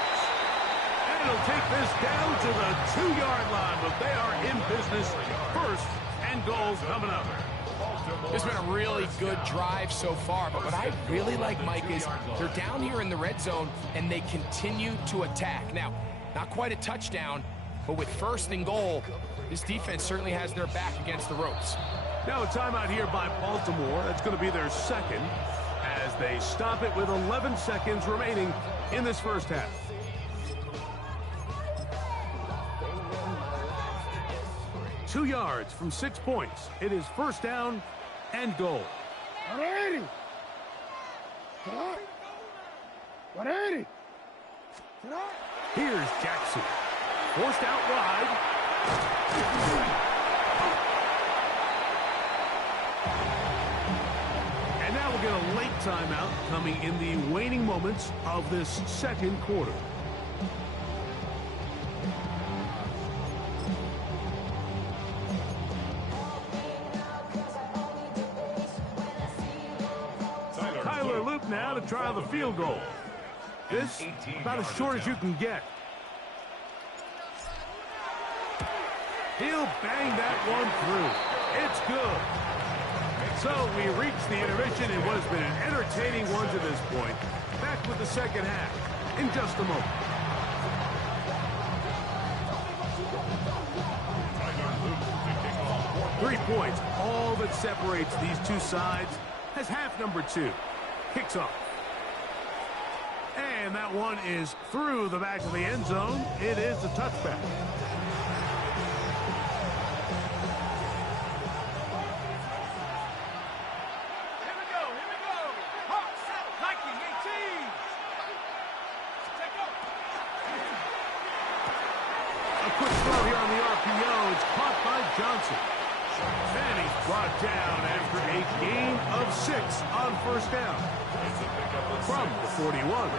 And he'll take this down to the 2-yard line, but they are in business. First and goal coming up. It's been a really good drive so far, but what I really like, Mike, is they're down here in the red zone, and they continue to attack. Now, not quite a touchdown, but with first and goal, this defense certainly has their back against the ropes. Now a timeout here by Baltimore. That's going to be their second as they stop it with 11 seconds remaining in this first half. Two yards from 6 points. It is first down and goal. 180. 180. Here's Jackson. Forced out wide. And now we'll get a late timeout coming in the waning moments of this second quarter. Now to try the field goal. This about as short as you can get. He'll bang that one through. It's good. So we reach the intermission in what has been an entertaining one to this point. Back with the second half in just a moment. Three points, all that separates these two sides, as half number 2 kicks off. And that one is through the back of the end zone. It is a touchback. Here we go. Hawks, Nike, 18. Take off. A quick throw here on the RPO. It's caught by Johnson. And he's brought down after a gain of 6 on first down. From the 41,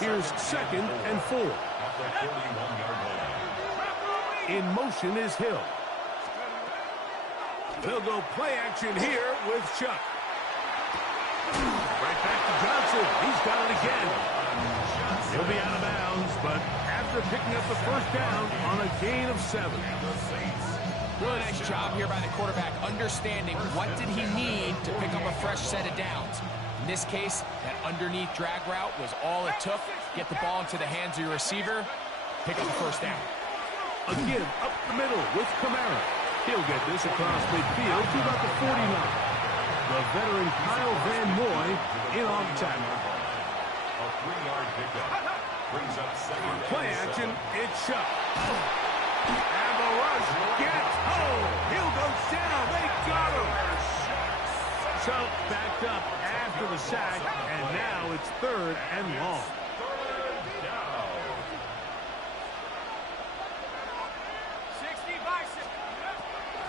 here's second and 4. In motion is Hill. They'll go play action here with Chuck. Right back to Johnson. He's got it again. He'll be out of bounds, but after picking up the first down on a gain of 7. Really nice job here by the quarterback, understanding what did he need to pick up a fresh set of downs. In this case, that underneath drag route was all it took. Get the ball into the hands of your receiver, pick up the first down. Again, up the middle with Kamara. He'll get this across midfield to about the 49. The veteran Kyle Van Noy in on tackle. A 3-yard pickup brings up second. Play action, it's shut. And the rush gets home. Hill goes down. They got him. So backed up after the sack, and now it's third and long.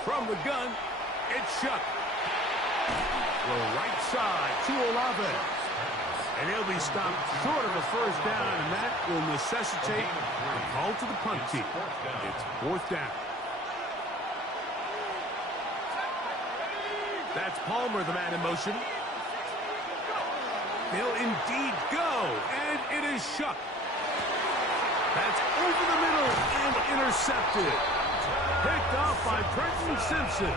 From the gun, it's Shuck. The right side to Olave. And he'll be stopped short of a first down, and that will necessitate a call to the punt team. It's fourth down. That's Palmer, the man in motion. They'll indeed go, and it is Shuck. That's over the middle and intercepted. Picked off by Trenton Simpson.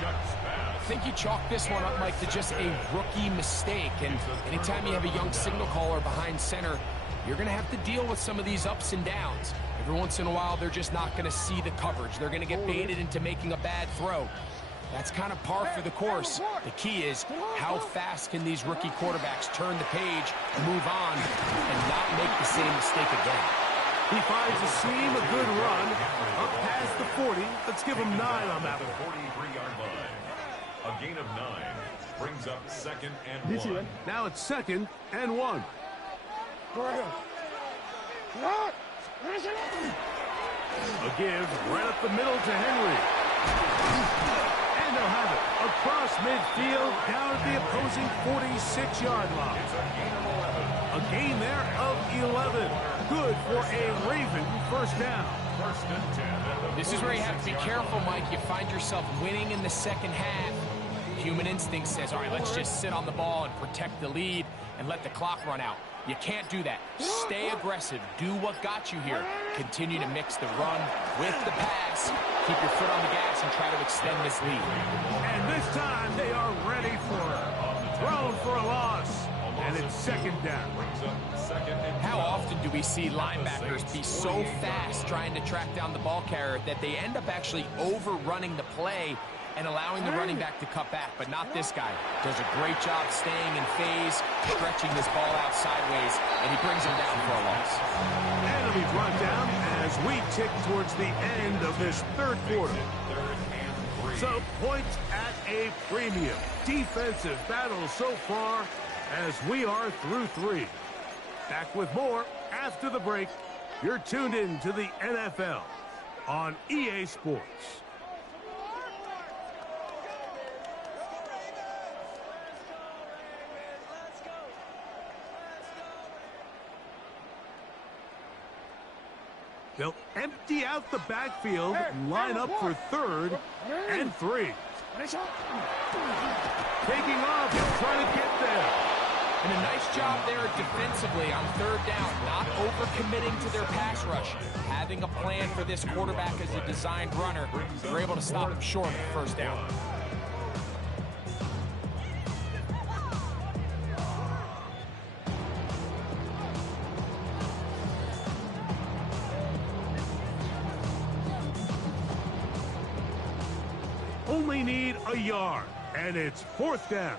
I think you chalk this one up, Mike, to just a rookie mistake. And anytime you have a young signal caller behind center, you're going to have to deal with some of these ups and downs. Every once in a while, they're just not going to see the coverage. They're going to get baited into making a bad throw. That's kind of par for the course. The key is how fast can these rookie quarterbacks turn the page, move on, and not make the same mistake again. He finds a seam, a good run, up past the 40. Let's give him 9 on that one. 43-yard line. A gain of 9 brings up second and 1. Now it's second and 1. A give right up the middle to Henry. And they'll have it across midfield down at the opposing 46-yard line. A gain there of 11. Good for a Raven first down. First and 10. This is where you have to be careful, Mike. You find yourself winning in the second half. Human instinct says, all right, let's just sit on the ball and protect the lead and let the clock run out. You can't do that. Stay aggressive. Do what got you here. Continue to mix the run with the pass. Keep your foot on the gas and try to extend this lead. And this time they are ready for it. Thrown for a loss. And it's second down. How often do we see linebackers be so fast trying to track down the ball carrier that they end up actually overrunning the play and allowing the running back to cut back? But not this guy. Does a great job staying in phase, stretching this ball out sideways, and he brings him down for a loss. And it'll be brought down as we tick towards the end of this third quarter. So points at a premium. Defensive battle so far as we are through 3. Back with more after the break. You're tuned in to the NFL on EA Sports. They'll empty out the backfield, line up for 3rd and 3. Taking off, he'll try to get there. And a nice job there defensively on 3rd down, not overcommitting to their pass rush. Having a plan for this quarterback as a designed runner, they're able to stop him short of 1st down. Only need a yard, and it's 4th down.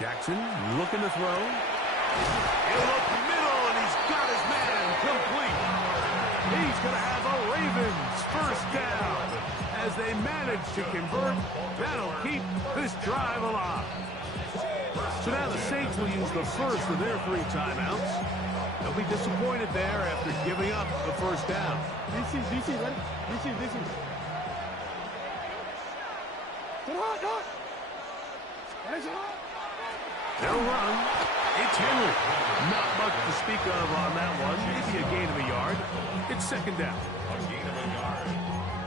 Jackson looking to throw. He'll look middle, and he's got his man complete. He's going to have a Ravens 1st down. As they manage to convert, that'll keep this drive alive. So now the Saints will use the first of their 3 timeouts. They'll be disappointed there after giving up the 1st down. DC, ready? DC. They'll run. It's Henry. Not much to speak of on that one. Maybe a gain of a yard. It's 2nd down. A gain of a yard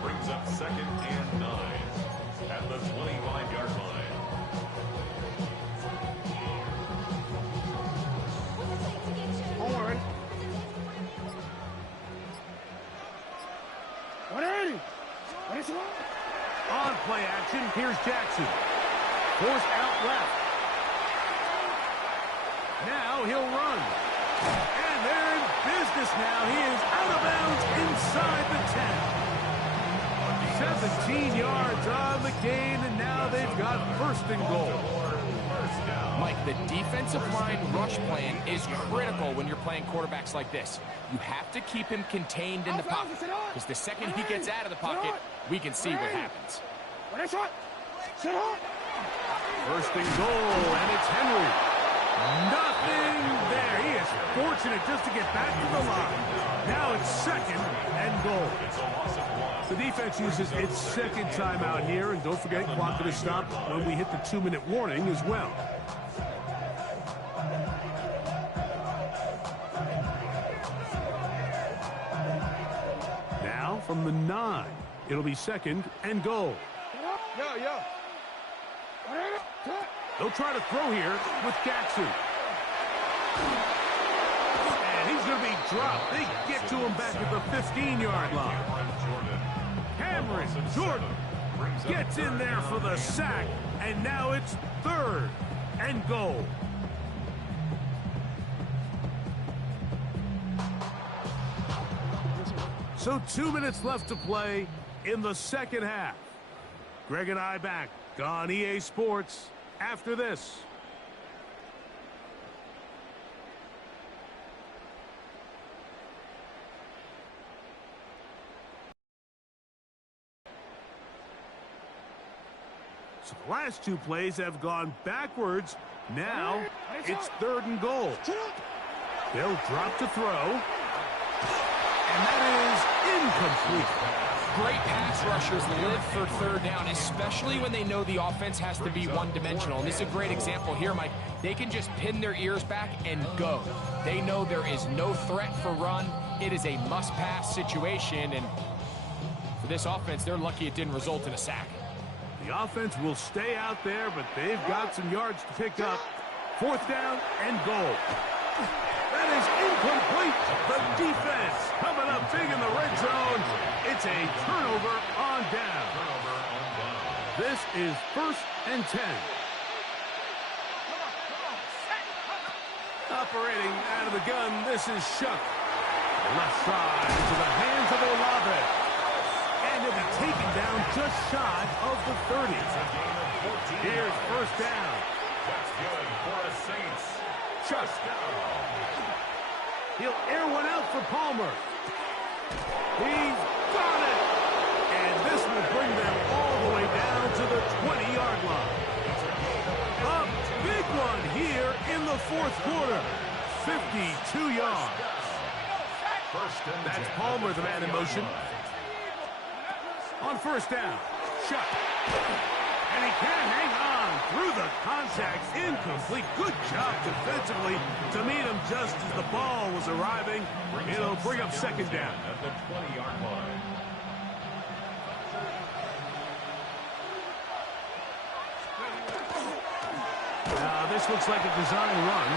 brings up 2nd and 9 at the 25-yard line. Hold on, ready? 180. On play action, here's Jackson. Forced out left. Now he'll run. And they're in business now. He is out of bounds inside the 10. 17 yards on the gain, and now they've got 1st and goal. Mike, the defensive line rush plan is critical when you're playing quarterbacks like this. You have to keep him contained in the pocket, because the second he gets out of the pocket, we can see what happens. 1st and goal, and it's Henry. Nothing there. He is fortunate just to get back to the line. Now it's 2nd and goal. The defense uses its 2nd timeout here, and don't forget, clock going to stop when we hit the 2-minute warning as well. Now from the 9, it'll be 2nd and goal. They'll try to throw here with Jackson. And he's going to be dropped. They get to him back at the 15-yard line. Cameron Jordan gets in there for the sack, and now it's 3rd and goal. So 2 minutes left to play in the 2nd half. Greg and I back on EA Sports after this. So the last 2 plays have gone backwards. Now it's 3rd and goal. They'll drop to throw. And that is incomplete. Great pass rushers live for 3rd down, especially when they know the offense has to be one-dimensional. And this is a great example here, Mike. They can just pin their ears back and go. They know there is no threat for run. It is a must-pass situation, and For this offense, they're lucky it didn't result in a sack. The offense will stay out there, but they've got some yards to pick up. 4th down and goal. That is incomplete. The defense coming up big in the red zone. It's a turnover on down. This is 1st and 10. Operating out of the gun, this is Shuck. Left side to the hands of Olave. And he'll be taken down just shy of the 30. Here's 1st down. That's good for a Saints. Shuck. He'll air one out for Palmer. He's got it. And this will bring them all the way down to the 20-yard line. A big one here in the 4th quarter. 52 yards. That's Palmer, the man in motion. On 1st down, Shuck. And he can't hang on through the contact. Incomplete. Good job defensively to meet him just as the ball was arriving. It'll bring up 2nd down. At the 20-yard line. This looks like a design run.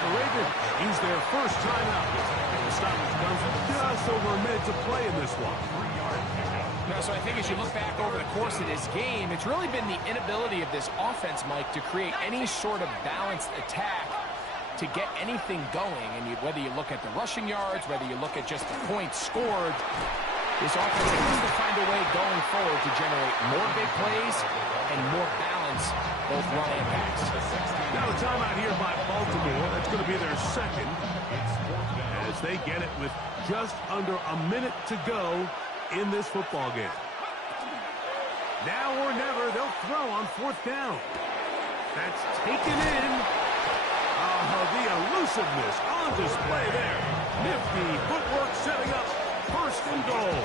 The Ravens use their first timeout. The stoppage comes just over a minute to play in this one. No, so I think as you look back over the course of this game, it's really been the inability of this offense, Mike, to create any sort of balanced attack to get anything going. And whether you look at the rushing yards, whether you look at just the points scored, this offense needs to find a way going forward to generate more big plays and more balance, both run and pass. Now a timeout here by Baltimore. That's going to be their 2nd. As they get it with just under a minute to go in this football game. Now or never, they'll throw on 4th down. That's taken in. The elusiveness on display there. Nifty footwork setting up 1st and goal.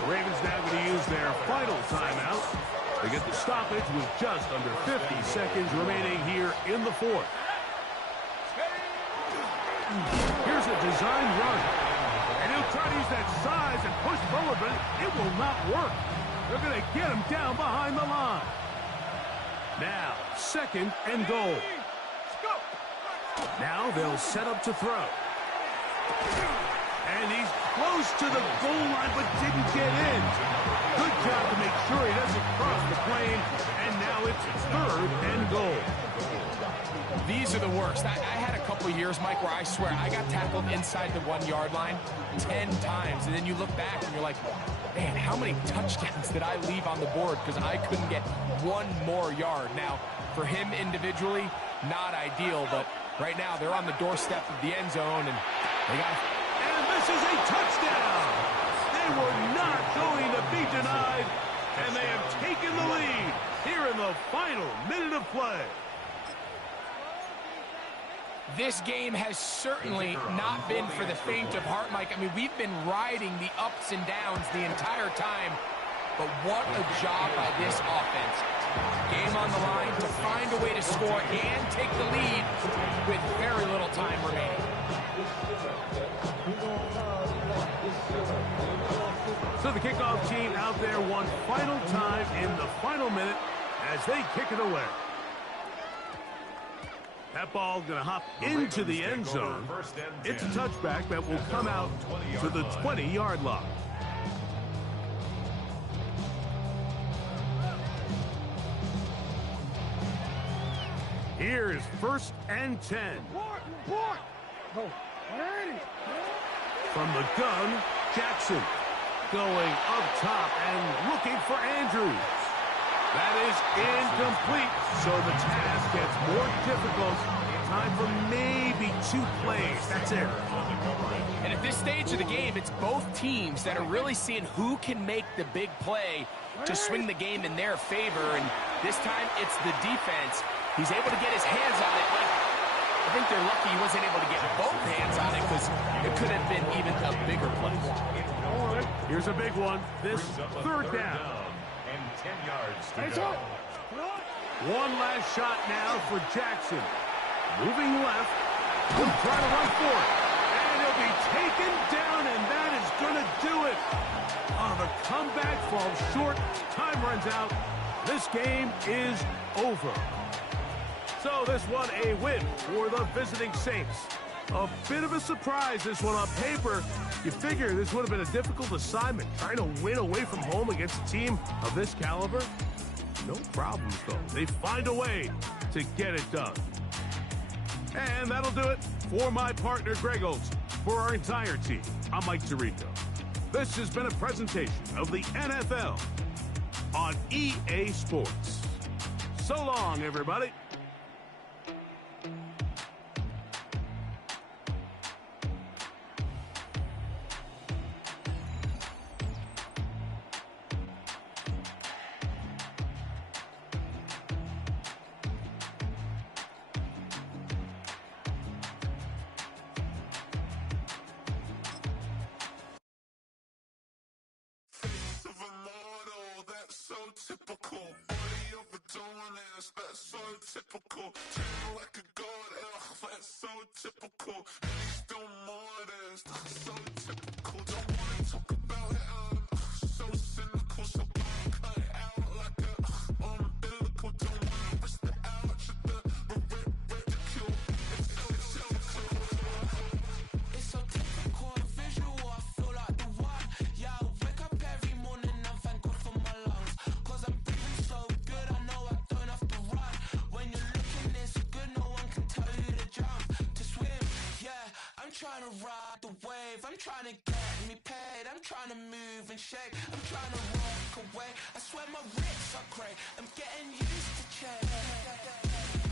The Ravens now going to use their final timeout. They get the stoppage with just under 50 seconds remaining here in the 4th. Here's a design run. And he'll try to use that size and push forward, but it will not work. They're going to get him down behind the line. Now, 2nd and goal. Now they'll set up to throw. And he's close to the goal line, but didn't get in. Good job to make sure he doesn't cross the plane. And now it's 3rd and goal. These are the worst. I had a couple years, Mike, where I swear I got tackled inside the 1-yard line 10 times. And then you look back and you're like, man, how many touchdowns did I leave on the board because I couldn't get one more yard? Now, for him individually, not ideal, but right now they're on the doorstep of the end zone, and they got. And this is a touchdown. They were not going to be denied, and they have taken the lead here in the final minute of play. This game has certainly not been for the faint of heart, Mike. I mean, we've been riding the ups and downs the entire time, but what a job by this offense. Game on the line to find a way to score and take the lead with very little time remaining. So the kickoff team out there one final time in the final minute as they kick it away. That ball going to hop into the end zone. It's a touchback that will come out to the 20-yard line. Here's 1st and 10. From the gun, Jackson going up top and looking for Andrews. That is incomplete, so the task gets more difficult. Time for maybe 2 plays. That's it. And at this stage of the game, it's both teams that are really seeing who can make the big play to swing the game in their favor. And this time, it's the defense. He's able to get his hands on it, but I think they're lucky he wasn't able to get both hands on it because it could have been even a bigger play. Here's a big one. This 3rd down. And 10 yards to go. One last shot now for Jackson. Moving left. He'll try to run for it. And he'll be taken down, and that is going to do it. On the comeback, falls short. Time runs out. This game is over. So this one a win for the visiting Saints. A bit of a surprise, this one on paper. You figure this would have been a difficult assignment, trying to win away from home against a team of this caliber. No problems, though. They find a way to get it done. And that'll do it for my partner, Greg Olson. For our entire team, I'm Mike Tirico. This has been a presentation of the NFL on EA Sports. So long, everybody. Typical, body overdoing this, that's so typical. Treating like a god, that's so typical. And he's still more this, that's so typical. Don't wanna talk about it, so cynical. So cut it out like a umbilical. Don't wanna risk the ouch of the ridicule. It's so typical, visual, I feel like the one. Yeah, I wake up every morning and thank God for my lungs. Cause I'm breathing so good, I know I don't have to run. When you're looking this good, no one can tell you to jump, to swim. Yeah, I'm trying to ride the wave, I'm trying to get me paid, I'm trying to move and shake, I'm trying to walk away. I swear my wrists are great, I'm getting used to change.